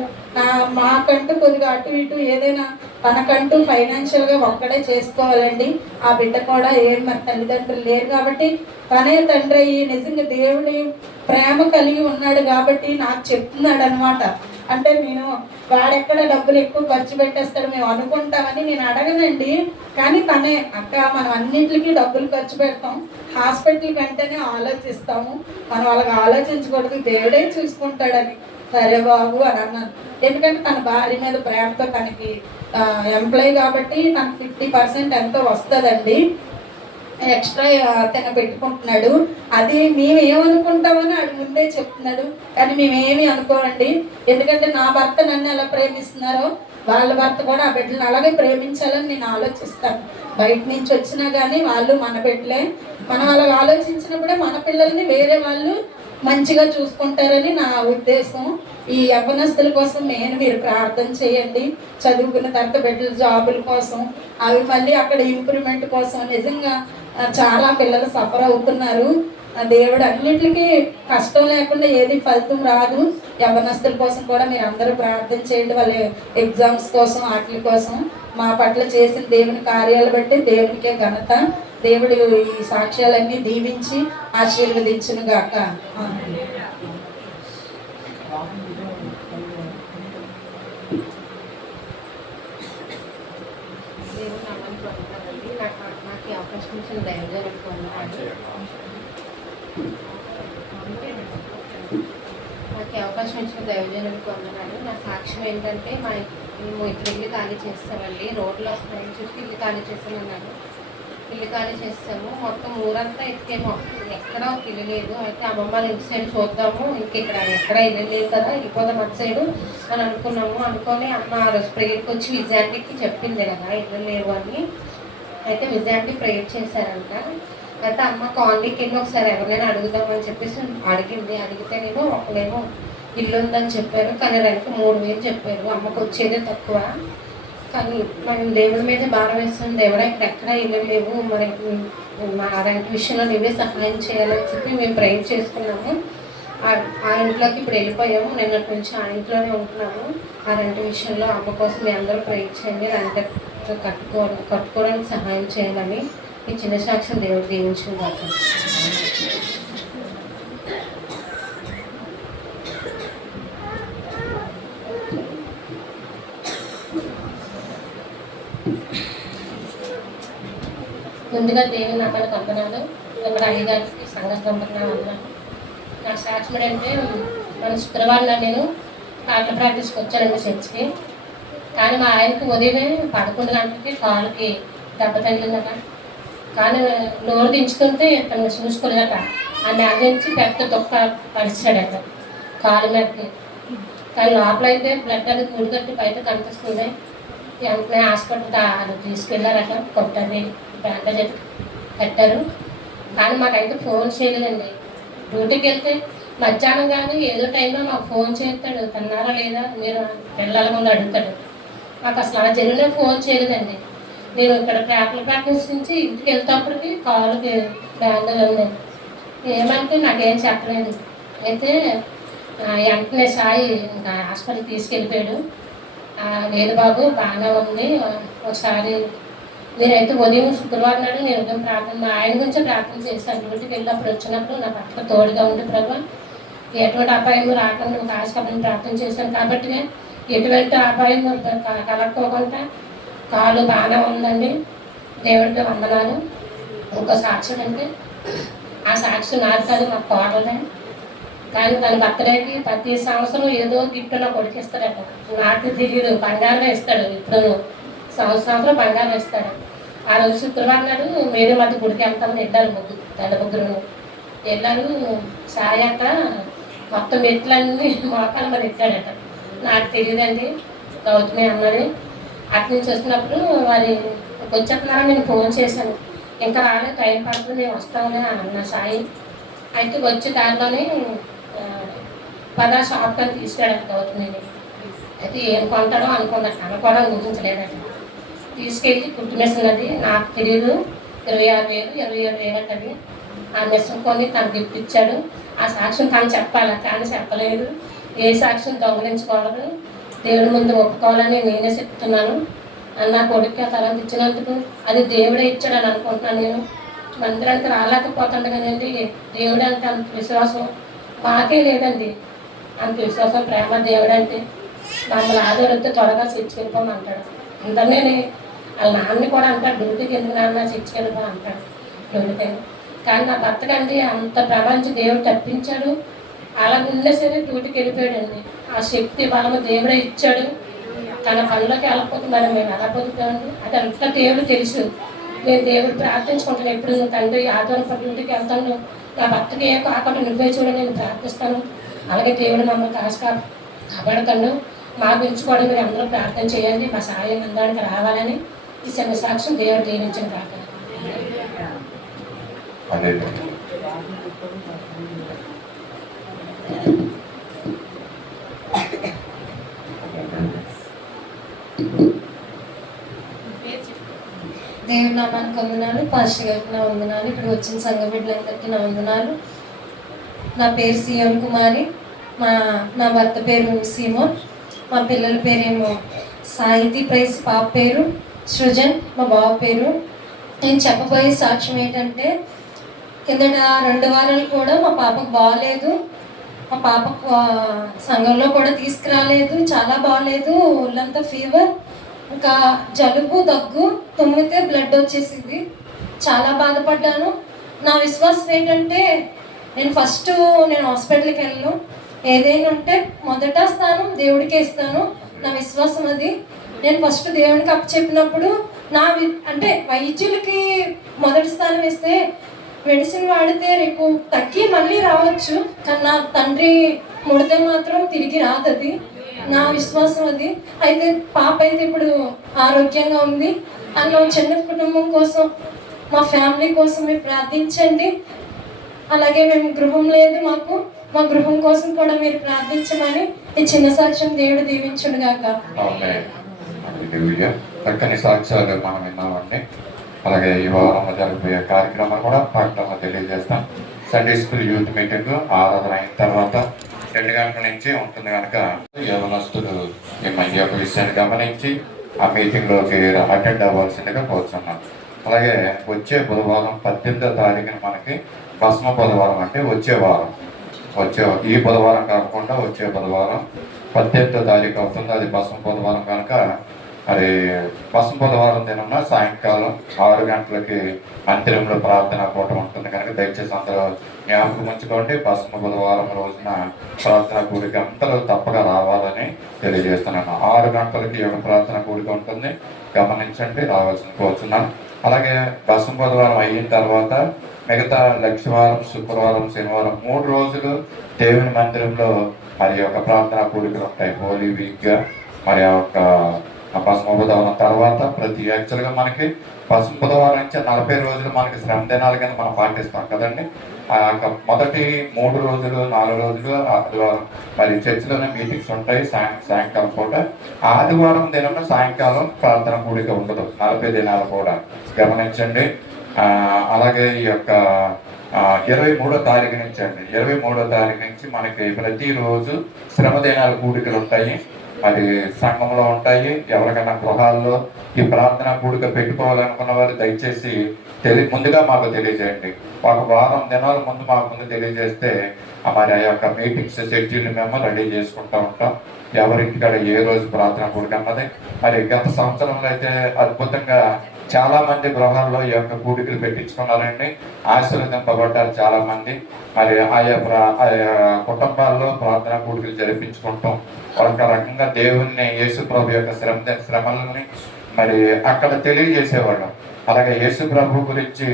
మాకంటూ కొద్దిగా అటు ఇటు ఏదైనా తనకంటూ ఫైనాన్షియల్గా ఒక్కడే చేసుకోవాలండి. ఆ బిడ్డ కూడా మరి తల్లిదండ్రులు లేరు కాబట్టి తనే తండ్రి అయ్యి నిజంగా దేవుడి ప్రేమ కలిగి ఉన్నాడు కాబట్టి నాకు చెప్తున్నాడు అనమాట. అంటే నేను వాడెక్కడ డబ్బులు ఎక్కువ ఖర్చు పెట్టేస్తాడు మేము అనుకుంటామని నేను అడగనండి. కానీ తనే అక్క మనం అన్నింటికి డబ్బులు ఖర్చు పెడతాం, హాస్పిటల్ కంటేనే ఆలోచిస్తాము, మనం వాళ్ళకి ఆలోచించకూడదు, దేవుడే చూసుకుంటాడని. సరే బాబు అని అన్నాను. ఎందుకంటే తన భార్య మీద ప్రేమతో తనకి ఎంప్లాయీ కాబట్టి తనకు 50% ఎంతో వస్తుందండి. ఎక్స్ట్రా తన పెట్టుకుంటున్నాడు. అది మేము ఏమనుకుంటామని ఆడు ముందే చెప్తున్నాడు. కానీ మేమేమి అనుకోమండి. ఎందుకంటే నా భర్త నన్ను ఎలా ప్రేమిస్తున్నారో వాళ్ళ భర్త కూడా ఆ బిడ్డలను అలాగే ప్రేమించాలని నేను ఆలోచిస్తాను. బయట నుంచి వచ్చినా కానీ వాళ్ళు మన బిడ్డలే. మనం అలాగ ఆలోచించినప్పుడే మన పిల్లల్ని వేరే వాళ్ళు మంచిగా చూసుకుంటారని నా ఉద్దేశం. ఈ యవ్వనస్తుల కోసం మీరు ప్రార్థన చేయండి. చదువుకున్న తర్వాత బిడ్డల జాబుల కోసం, అవి మళ్ళీ అక్కడ ఇంప్రూవ్మెంట్ కోసం. నిజంగా చాలా పిల్లలు సఫర్ అవుతున్నారు. దేవుడు అన్నింటికి కష్టం లేకుండా ఏది ఫలితం రాదు. యవ్వనస్తుల కోసం కూడా మీరు అందరూ ప్రార్థన చేయండి. వాళ్ళ ఎగ్జామ్స్ కోసం వాటి కోసం. మా పట్ల చేసిన దేవుని కార్యాలు బట్టి దేవునికే ఘనత. దేవుడు ఈ సాక్ష్యాలన్నీ దీవించి ఆశీర్వదించును గాక. నాకు అవకాశం ఇచ్చిన దైవజనుడికి వందనాలు. నాకు అవకాశం ఇచ్చిన దైవజనుడికి వందనాలు. నా సాక్ష్యం ఏంటంటే మేము ఇప్పుడు ఇల్లు ఖాళీ చేస్తామండి. రోడ్లు వస్తున్నాయని చెప్పి ఇల్లు ఖాళీ చేస్తామన్నాను. ఇల్లు ఖాళీ చేస్తాము. మొత్తం ఊరంతా ఎక్కేమో ఎక్కడ ఒక ఇల్లు లేదు. అయితే అమ్మమ్మ ఇంటి సైడ్ చూద్దాము, ఇక్కడ ఎక్కడ ఇల్లు లేదు కదా, వెళ్ళిపోదాం అటు సైడు అని అనుకొని అమ్మ ఆ రోజు ప్రేయర్కి వచ్చి విజయాంటికి చెప్పింది కదా ఇల్లు లేవు అని. అయితే విజయాంటి ప్రేయర్ చేశారంట. అయితే అమ్మ కాలనీకి వెళ్ళి ఒకసారి ఎవరినైనా అడుగుదామని చెప్పేసి అడిగింది. అడిగితే నేను ఒకలేమో ఇల్లు ఉందని చెప్పారు, కానీ రెంట్కి 3,000 చెప్పారు. అమ్మకు వచ్చేదే తక్కువ. కానీ మేము దేవుడి మీద భారం వేస్తున్నాం. దేవుడా ఇక్కడ ఎక్కడ ఇల్లు లేవు, మరి మా రెంట్ విషయంలో నువ్వే సహాయం చేయాలని చెప్పి మేము ప్రేయర్ చేసుకున్నాము. ఆ ఇంట్లోకి ఇప్పుడు వెళ్ళిపోయాము. నిన్నటి నుంచి ఆ ఇంట్లోనే ఉంటున్నాము. ఆ రెంట్ విషయంలో అమ్మ కోసం మీ అందరూ ప్రేయర్ చేయండి. రెంట్ కట్టుకోవడానికి సహాయం చేయాలని ఈ చిన్న సాక్ష్యం దేవుడు దీవించిన కాదు. ముందుగా దేవుని నామానికి వందనాలు. ఇక్కడ అయ్యగారికి సంఘ సంపదన వందనాలు. నా సాక్ష్యం అంటే మన శుక్రవారం నేను పాటల ప్రాక్టీస్కి వచ్చానండి చర్చికి. కానీ మా ఆయనకి ఉదయమే 11 గంటలకి కాలుకి దెబ్బ తగిలిందట. కానీ నోరు దించుతుంటే తను చూసుకోలేదట. ఆ నేల నుంచి పెద్ద తొక్క పరిచాడట కాలు మీదకి. కానీ లోపలైతే బ్లడ్ అది కూడిగట్టి బయట కనిపిస్తుంది. వెంటనే హాస్పిటల్ తీసుకెళ్ళారట. కొట్టారు, బ్యాండేజ్ కట్టారు. కానీ మాకైతే ఫోన్ చేయలేదండి. డ్యూటీకి వెళ్తే మధ్యాహ్నం కానీ ఏదో టైంలో మాకు ఫోన్ చేస్తాడు, తిన్నారా లేదా మీరు పిల్లల ముందు అడుగుతాడు. మాకు అసలు అలా జరిగినా ఫోన్ చేయలేదండి. నేను ఇక్కడ పేపర్ ప్రాక్టీస్ నుంచి ఇంటికి వెళ్తేప్పటికి కాలుకి బ్యాండేజ్ ఉంది. ఏమంటే నాకేం చెప్పలేదు. అయితే వెంటనే సాయి ఇంకా హాస్పిటల్కి తీసుకెళ్ళిపోయాడు. లేదు బాబు బాగానే ఉంది, ఒకసారి నేనైతే ఉదయం శుక్రవారం నాడు నేను ఉదయం ప్రార్థన ఆయన గురించి ప్రార్థన చేశాను. డ్యూటీకి వెళ్ళినప్పుడు వచ్చినప్పుడు నా పట్ల తోడుగా ఉండి ప్రభు ఎటువంటి అపాయం రాకుండా నువ్వు హాస్పిటల్ని ప్రార్థన చేశాను కాబట్టి ఎటువంటి అపాయం కలక్కోకుండా కాలు బాగానే ఉందండి. దేవుడికి వందనాలు. ఇంకో సాక్ష్యం అంటే ఆ సాక్ష్యం నాది కాదు, మా కోడలే. కానీ తన బర్త్డేకి ప్రతి సంవత్సరం ఏదో గిఫ్ట్ నా కొడుకు ఇస్తాడట. నాకు తెలియదు, బంగారం ఇస్తాడు. ఇప్పుడు సంవత్సరం బంగారం ఇస్తాడు. ఆ రోజు శుక్రవారం నాడు మేరే మధ్య గుడికి వెళ్తామని వెళ్ళారు. ముగ్గురు వెళ్ళారు. సాయి అక్క మొత్తం మెట్లన్నీ మోకాల మీద ఎక్కాడట. నాకు తెలియదండి, గౌతమి అన్నది. అటు నుంచి వస్తున్నప్పుడు వారి వచ్చేస్తున్నారని నేను ఫోన్ చేశాను. ఇంకా రాలేదు, టైం పడుతుంది, మేము వస్తామని అన్న సాయి. అయితే వచ్చే దారిలోనే షాప్ అని తీసుకెళ్ళాను గౌతమిని. అయితే ఏం కొంటాడో అనుకోవడం గుర్తించలేదట. తీసుకెళ్ళి కుట్టు మిషన్ అది నాకు తెలియదు, 26,000 27,000 అవి. ఆ మిషన్ కొని తను గిఫ్ట్ ఇచ్చాడు. ఆ సాక్ష్యం తను చెప్పాలి, కానీ చెప్పలేదు. ఏ సాక్ష్యం దొంగలించకూడదు, దేవుడి ముందు ఒప్పుకోవాలని నేనే చెప్తున్నాను. నా కొడుకు తలంత ఇచ్చినందుకు అది దేవుడే ఇచ్చాడని అనుకుంటున్నాను. నేను మందిరానికి రాలేకపోతాను కదండి. దేవుడు అంటే అంత విశ్వాసం మాకే లేదండి. అంత విశ్వాసం, ప్రేమ దేవుడు అంటే. మమ్మల్ని ఆదరిస్తే త్వరగా చర్చికి వెళ్ళిపోమంటాడు. అందరినీ వాళ్ళ నాన్నని కూడా అంటాడు, డ్యూటీకి ఎందుకు నాన్న చర్చికి వెళ్ళిపో అంటాడు డ్యూటీకి. కానీ నా భర్తకండి అంత ప్రపంచం దేవుడు తప్పించాడు. అలా ఉన్నా సరే డ్యూటీకి వెళ్ళిపోయాడండి. ఆ శక్తి బలము దేవుడే ఇచ్చాడు. తన పనిలోకి వెళ్ళకపోతే మరి మేము ఎలా పొందుతామండి? అది అంతా దేవుడు తెలుసు. నేను దేవుడు ప్రార్థించుకుంటాను ఎప్పుడు, తండ్రి ఆదివారం డ్యూటీకి వెళ్తాను, నా భర్తకి ఏ కాకుండా నువ్వే చూడ నేను ప్రార్థిస్తాను. అలాగే దేవుడు మమ్మల్ని కాపాడుతాడు. మా గురించి కూడా మీరు అందరూ ప్రార్థన చేయండి, మా సహాయం అందడానికి రావాలని ఈ చిన్న సాక్ష్యం దేవుడు దీవించిన ప్రార్థన. దేవుడి నామానికి వందనాలు, పాస్టర్ గారికి నా వందనాలు, ఇక్కడ వచ్చిన సంఘ బిడ్డలందరికీ నా వందనాలు. నా పేరు సియోన్ కుమారి, నా భర్త పేరు సీమోన్, మా పిల్లల పేరేమో సాహితీ ప్రైజ్, పాప పేరు సృజన్, మా బాబు పేరు. నేను చెప్పబోయే సాక్ష్యం ఏంటంటే, కిందట 2 వారాలు కూడా మా పాపకు బాగాలేదు. మా పాపకు సంఘంలో కూడా తీసుకురాలేదు, చాలా బాగాలేదు, ఒళ్ళంతా ఫీవర్, ఇంకా జలుబు, దగ్గు, తుమ్మితే బ్లడ్ వచ్చేసింది. చాలా బాధపడ్డాను. నా విశ్వాసం ఏంటంటే, నేను హాస్పిటల్కి వెళ్ళను, ఏదైనా ఉంటే మొదట స్థానం దేవుడికే ఇస్తాను. నా విశ్వాసం అది. నేను ఫస్ట్ దేవునికి అప్పచెప్పినప్పుడు అంటే వైద్యులకి మొదటి స్థానం ఇస్తే మెడిసిన్ వాడితే రేపు తగ్గి మళ్ళీ రావచ్చు, కానీ నా తండ్రి ముడితే మాత్రం తిరిగి రాదు. అది నా విశ్వాసం అది. అయితే పాప అయితే ఇప్పుడు ఆరోగ్యంగా ఉంది. అందులో చిన్న కుటుంబం కోసం, మా ఫ్యామిలీ కోసం మీరు ప్రార్థించండి. అలాగే మేము గృహం లేదు మాకు, మా గృహం కోసం కూడా మీరు ప్రార్థించమని ఈ చిన్న సాక్ష్యం దేవుడు దీవించుడు గాక. చక్కని సాక్ష్యాలు మనం విన్నామండి. అలాగే ఈ వారంలో జరిగిపోయే కార్యక్రమాలు కూడా పాఠంలో తెలియజేస్తాం. సండే స్కూల్ యూత్ మీటింగ్ ఆరాధన అయిన తర్వాత 2 గంటల నుంచి ఉంటుంది కనుక యవనస్తులు ఈ యొక్క విషయాన్ని గమనించి ఆ మీటింగ్లోకి అటెండ్ అవ్వాల్సిందిగా కోరుతున్నాం. అలాగే వచ్చే బుధవారం 18వ తారీఖున మనకి భస్మ బుధవారం, అంటే ఈ బుధవారం కాకుండా వచ్చే బుధవారం 18వ తారీఖు అవుతుంది. అది భస్మ బుధవారం కనుక అది భస్మ బుధవారం దిన సాయంకాలం 6 గంటలకి మందిరంలో ప్రార్థన కూటం ఉంటుంది కనుక దయచేసి అందరూ జ్ఞాపకం ఉంచుకోండి. భస్మ బుధవారం రోజున ప్రార్థన కూడిక అందరూ తప్పగా రావాలని తెలియజేస్తున్నాను. 6 గంటలకి ఒక ప్రార్థన కూడిక ఉంటుంది, గమనించండి, రావాల్సిన కోరుతున్నాను. అలాగే భస్మ బుధవారం అయిన తర్వాత మిగతా లక్షవారం, శుక్రవారం, శనివారం 3 రోజులు దేవుని మందిరంలో మరి యొక్క ప్రార్థన కూడికలు ఉంటాయి. హోలీ వీక్గా మరి యొక్క భస్మ బుధవారం తర్వాత యాక్చువల్గా మనకి భస్మ బుధవారం నుంచి 40 రోజులు మనకి శ్రమ దినాలు కింద మనం పాటిస్తాం కదండి. ఆ యొక్క మొదటి 3 రోజులు 4 రోజులు ఆదివారం మరి చర్చిలోనే మీటింగ్స్ ఉంటాయి సాయంకాలం పూట. ఆదివారం దినం సాయంకాలం ప్రార్థన కూడిక ఉండదు 40 దినాలు కూడా, గమనించండి. అలాగే ఈ యొక్క 23వ తారీఖు నుంచి అండి, 23వ తారీఖు నుంచి మనకి ప్రతిరోజు శ్రమ దినాల కూడికలు ఉంటాయి. మరి సంఘంలో ఉంటాయి. ఎవరికైనా గృహాల్లో ఈ ప్రార్థన కూడిక పెట్టుకోవాలనుకున్న వారు దయచేసి ముందుగా మాకు తెలియజేయండి. ఒక వారం దినాల ముందు మాకు తెలియజేస్తే మరి ఆ యొక్క మీటింగ్స్ షెడ్యూల్ మేము రెడీ చేసుకుంటూ ఉంటాం. ఎవరింటికాడ ఏ రోజు ప్రార్థన కూడిక అన్నది. మరి గత సంవత్సరంలో అయితే అద్భుతంగా చాలా మంది గృహాల్లో ఈ యొక్క కూడికలు పెట్టించుకున్నారండి, ఆశీర్వదింపబడ్డారు చాలా మంది. మరి ఆయా కుటుంబాల్లో ప్రార్థన కూడికలు జరిపించుకుంటాం. ఒక రకంగా దేవుణ్ణి, యేసు ప్రభు యొక్క శ్రమలని మరి అక్కడ తెలియజేసేవాళ్ళం. అలాగే యేసు ప్రభు గురించి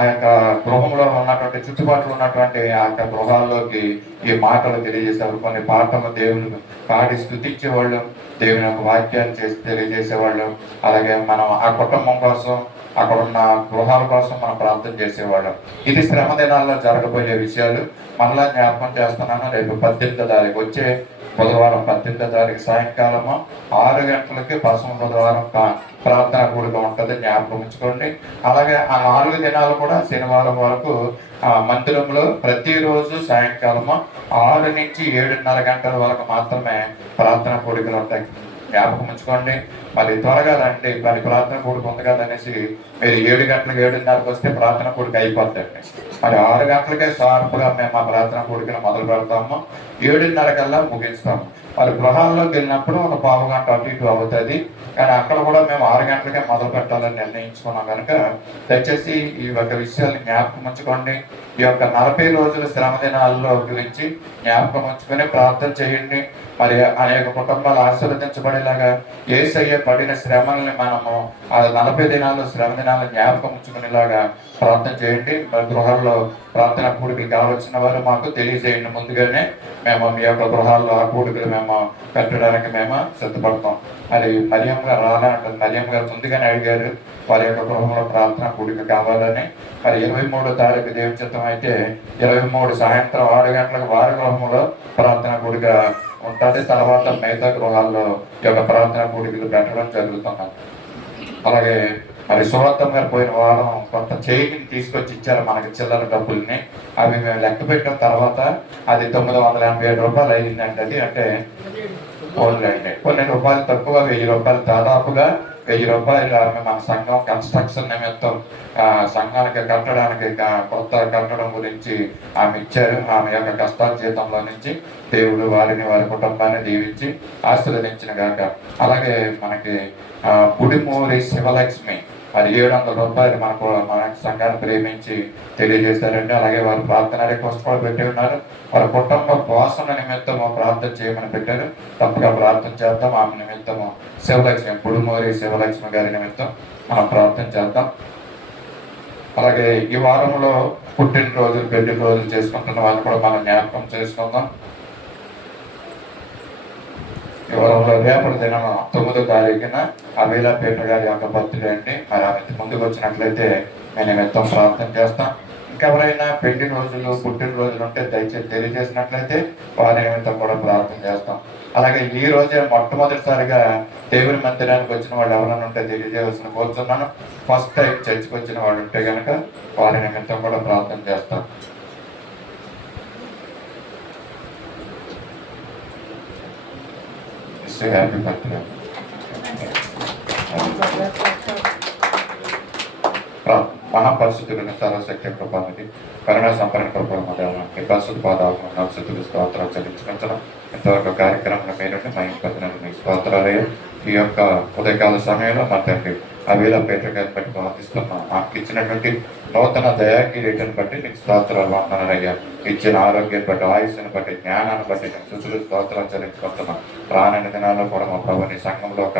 ఆ యొక్క గృహంలో ఉన్నటువంటి చుట్టుపక్కల ఉన్నటువంటి ఆ యొక్క గృహాల్లోకి ఈ మాటలు తెలియజేసేవారు. కొన్ని పాటలు దేవుని పాడి స్తుతించేవాళ్ళు, దేవుని యొక్క వాక్యాన్ని చేసి తెలియజేసేవాళ్ళు. అలాగే మనం ఆ కుటుంబం కోసం, అక్కడ ఉన్న గృహాల కోసం మనం ప్రార్థన చేసేవాళ్ళం. ఇది శ్రమ దినాల్లో జరగబోయే విషయాలు మళ్ళా జ్ఞాపకం చేస్తున్నాను. రేపు 18వ తారీఖు, వచ్చే బుధవారం 18వ తారీఖు సాయంకాలము 6 గంటలకి పశ్చిమ బుధవారం ప్రార్థన కూడిక ఉంటుంది, జ్ఞాపకం ఉంచుకోండి. అలాగే ఆ 4 దినాలు కూడా శనివారం వరకు మందిరంలో ప్రతిరోజు సాయంకాలము 6 నుంచి 7:30 గంటల వరకు మాత్రమే ప్రార్థన కూడికలు ఉంటాయి, జ్ఞాపకం ఉంచుకోండి. మరి త్వరగా రండి, మరి ప్రార్థన కూడిక ఉంది కదా అనేసి మీరు 7 గంటలకు 7:30కి వస్తే ప్రార్థన కూడిక అయిపోద్దండి. మరి 6 గంటలకే షార్ప్గా మేము ఆ ప్రార్థన కూడికను మొదలు పెడతాము, 7:30 కల్లా ముగిస్తాము. మరి గృహాల్లోకి వెళ్ళినప్పుడు ఒక పావు గంట అటు ఇటు అవుతుంది, కానీ అక్కడ కూడా మేము 6 గంటలకే మొదలు పెట్టాలని నిర్ణయించుకున్నాం కనుక దయచేసి ఈ యొక్క విషయాలు జ్ఞాపకం ఉంచుకోండి. ఈ యొక్క 40 రోజుల శ్రమ దినాల్లో గురించి జ్ఞాపకం ఉంచుకొని ప్రార్థన చేయండి. మరి అనేక కుటుంబాలు ఆశీర్వదించబడేలాగా యేసయ్య పడిన శ్రమల్ని మనము ఆ 40 దినాలు శ్రమ దినాలను జ్ఞాపకం ఉంచుకునేలాగా ప్రార్థన చేయండి. మరి గృహాల్లో ప్రార్థన కూడికలు కావాల్సిన వారు మాకు తెలియజేయండి. ముందుగానే మేము మీ యొక్క గృహాల్లో ఆ కూడికలు మేము పెట్టడానికి మేము సిద్ధపడతాం. మరి మరియమ్మ గారు రాలంటుంది, మరియమ్మ గారు ముందుగానే అడిగారు వారి యొక్క గృహంలో ప్రార్థన కూడిక కావాలని. మరి 23వ తారీఖు దేవుని చిత్తం అయితే 23 సాయంత్రం 6 గంటలకు వారి గృహంలో ప్రార్థన కూడిక ఉంటుంది. తర్వాత మిగతా గృహాల్లో ఈ యొక్క ప్రార్థన కూడికలు పెట్టడం జరుగుతున్నాం. అలాగే మరి సువార్తం గారు పోయిన వారం కొంత చేయిని తీసుకొచ్చి ఇచ్చారు మనకి చిల్లర డబ్బుల్ని. అవి మేము లెక్క పెట్టిన తర్వాత అది 987 రూపాయలు అయ్యిందండి. అది అంటే ఓన్లండి కొన్ని రూపాయలు తక్కువ, 1000 రూపాయలు, దాదాపుగా 1000 రూపాయలు ఆమె మన సంఘం కన్స్ట్రక్షన్ నిమిత్తం సంఘానికి కట్టడానికి కొత్త కట్టడం గురించి ఆమె ఇచ్చారు. ఆమె యొక్క కష్టార్జితంలో నుంచి దేవుడు వారిని, వారి కుటుంబాన్ని దీవించి ఆశీర్వదించిన గాక. అలాగే మనకి గుడిమూరి శివలక్ష్మి మరి 700 రూపాయలు మన సంఘాన్ని ప్రేమించి తెలియజేశారండి. అలాగే వారు ప్రార్థన రిక్వెస్ట్ కూడా పెట్టి ఉన్నారు. వారి కుటుంబ పోషణ నిమిత్తము ప్రార్థన చేయమని పెట్టారు, తప్పగా ప్రార్థన చేద్దాం. ఆమె నిమిత్తము శివలక్ష్మి, గుడిమూరి శివలక్ష్మి గారి నిమిత్తం మనం ప్రార్థన చేద్దాం. అలాగే ఈ వారంలో పుట్టినరోజులు, పెళ్లి రోజులు చేసుకుంటున్న వాళ్ళు కూడా మనం జ్ఞాపకం చేసుకుందాం. వివరంలో రేపటి దినం 9వ తారీఖున అమీలాపేట గారి యొక్క బర్త్డే అండి. మరి ఆమె ముందుకు వచ్చినట్లయితే నేను నిమిత్తం ప్రార్థన చేస్తాం. ఇంకెవరైనా పెళ్లి రోజులు, పుట్టినరోజులు ఉంటే దయచేసి తెలియజేసినట్లయితే వారి నిమిత్తం కూడా ప్రార్థన చేస్తాం. అలాగే ఈ రోజే మొట్టమొదటిసారిగా దేవుని మందిరానికి వచ్చిన వాళ్ళు ఎవరైనా ఉంటే తెలియజేయవలసిన కోరుతున్నాను. ఫస్ట్ టైం చర్చికి వచ్చిన వాళ్ళు ఉంటే కనుక వారి నిమిత్తం కూడా ప్రార్థన చేస్తాం. Happy birthday. మహాపరిశుద్ధులను సర్వశక్తి కృపానికి కరుణ సంపన్న కృపకి పరిశుద్ధ పాదాలను నవశుద్ధులు స్తోత్రాలు చెల్లించుకుంటున్నాం. ఇంతవరకు కార్యక్రమంలో మీరు మా ఇంటి మీకు స్తోత్రాలయ్యా. ఈ యొక్క ఉదయకాల సమయంలో మా తండ్రి అమీలాపేట గారిని బట్టి ప్రార్థిస్తున్నాం. మాకు ఇచ్చినటువంటి నూతన దయాకిరీటను బట్టి నీకు స్తోత్రాలు వందనాలయ్యా. ఇచ్చిన ఆరోగ్యం బట్టి, ఆయుష్ని బట్టి, జ్ఞానాన్ని బట్టి నేను స్తుతులు స్తోత్రాలు చెల్లించుకుంటున్నాం. రానున్న దినాల్లో కూడా మా ప్రభు నీ సంఘంలో ఒక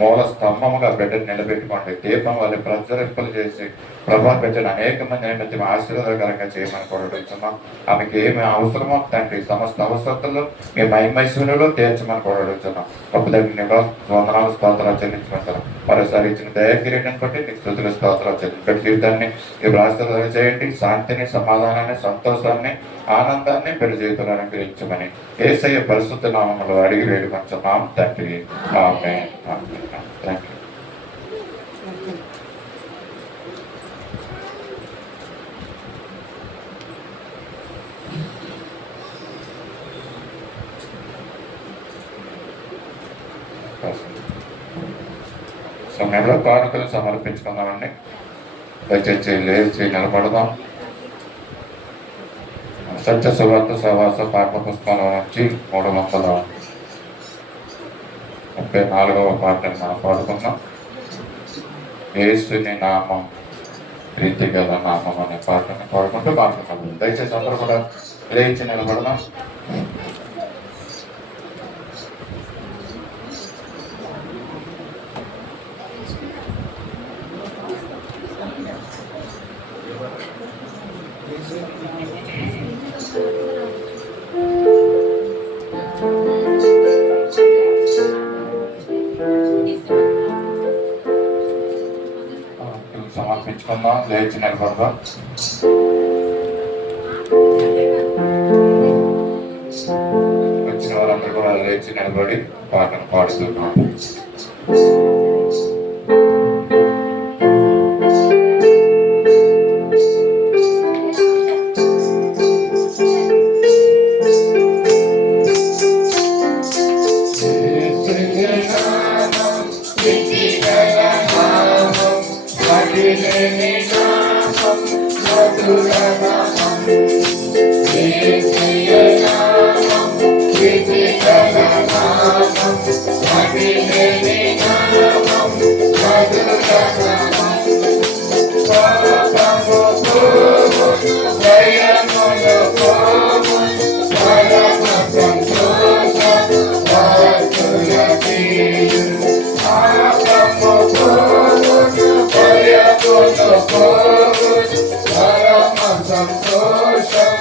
మూల స్తంభముగా బిడ్డను నిలబెట్టుకోండి. దీపం వాళ్ళు ప్రజ్వరింపలు చేసి ప్రభావం పెట్టిన అనేక మంది నిమిత్తం ఆశీర్వాదకరంగా చేయమని కొరడుతున్నాం. ఆమెకి ఏమి అవసరమో తండ్రి సమస్త అవసరతలు మీ మహిమైశ్వర్యంలో తీర్చమని కొరడుతున్నాం. గొప్ప దగ్గర వందనాలు స్తోత్రాలు చెల్లించమంటారు. మరోసారి ఇచ్చిన దయాకిరీటం బట్టి నీకు స్తుతులు స్తోత్రాలు చెల్లించండి. జీవితాన్ని ఇప్పుడు ఆశీర్వాదం చేయండి. శాంతిని, సమాధానాన్ని, సంతోషాన్ని, ఆనందాన్ని పెళ్లి జీవితంలో అనుగ్రహించమని యేసయ్య పరిశుద్ధ నామములో అడిగి వేడుకొంచున్నాం తండ్రి. ఆమేన్. Thank you. సమయంలో కానుకలు సమర్పించుకుందామండి. దయచేసి లేచి నిలబడదాం. సత్య సువార్త సహవాస పాఠ పుస్తకంలో నుంచి 334వ పాటను మనం పాడుకుందాం. యేసుని నామం ప్రీతి గల నామం అనే పాటను పాడుకుంటూ మాట్లాడుకుందాం. దయచేసి అందరూ కూడా లేచి నిలబడదాం. సమర్పించుకుందాం. లేచి నిలబడదాం. వచ్చిన వారందరూ కూడా లేచి నిలబడి పాటను పాడుతున్నాం. సంతోషం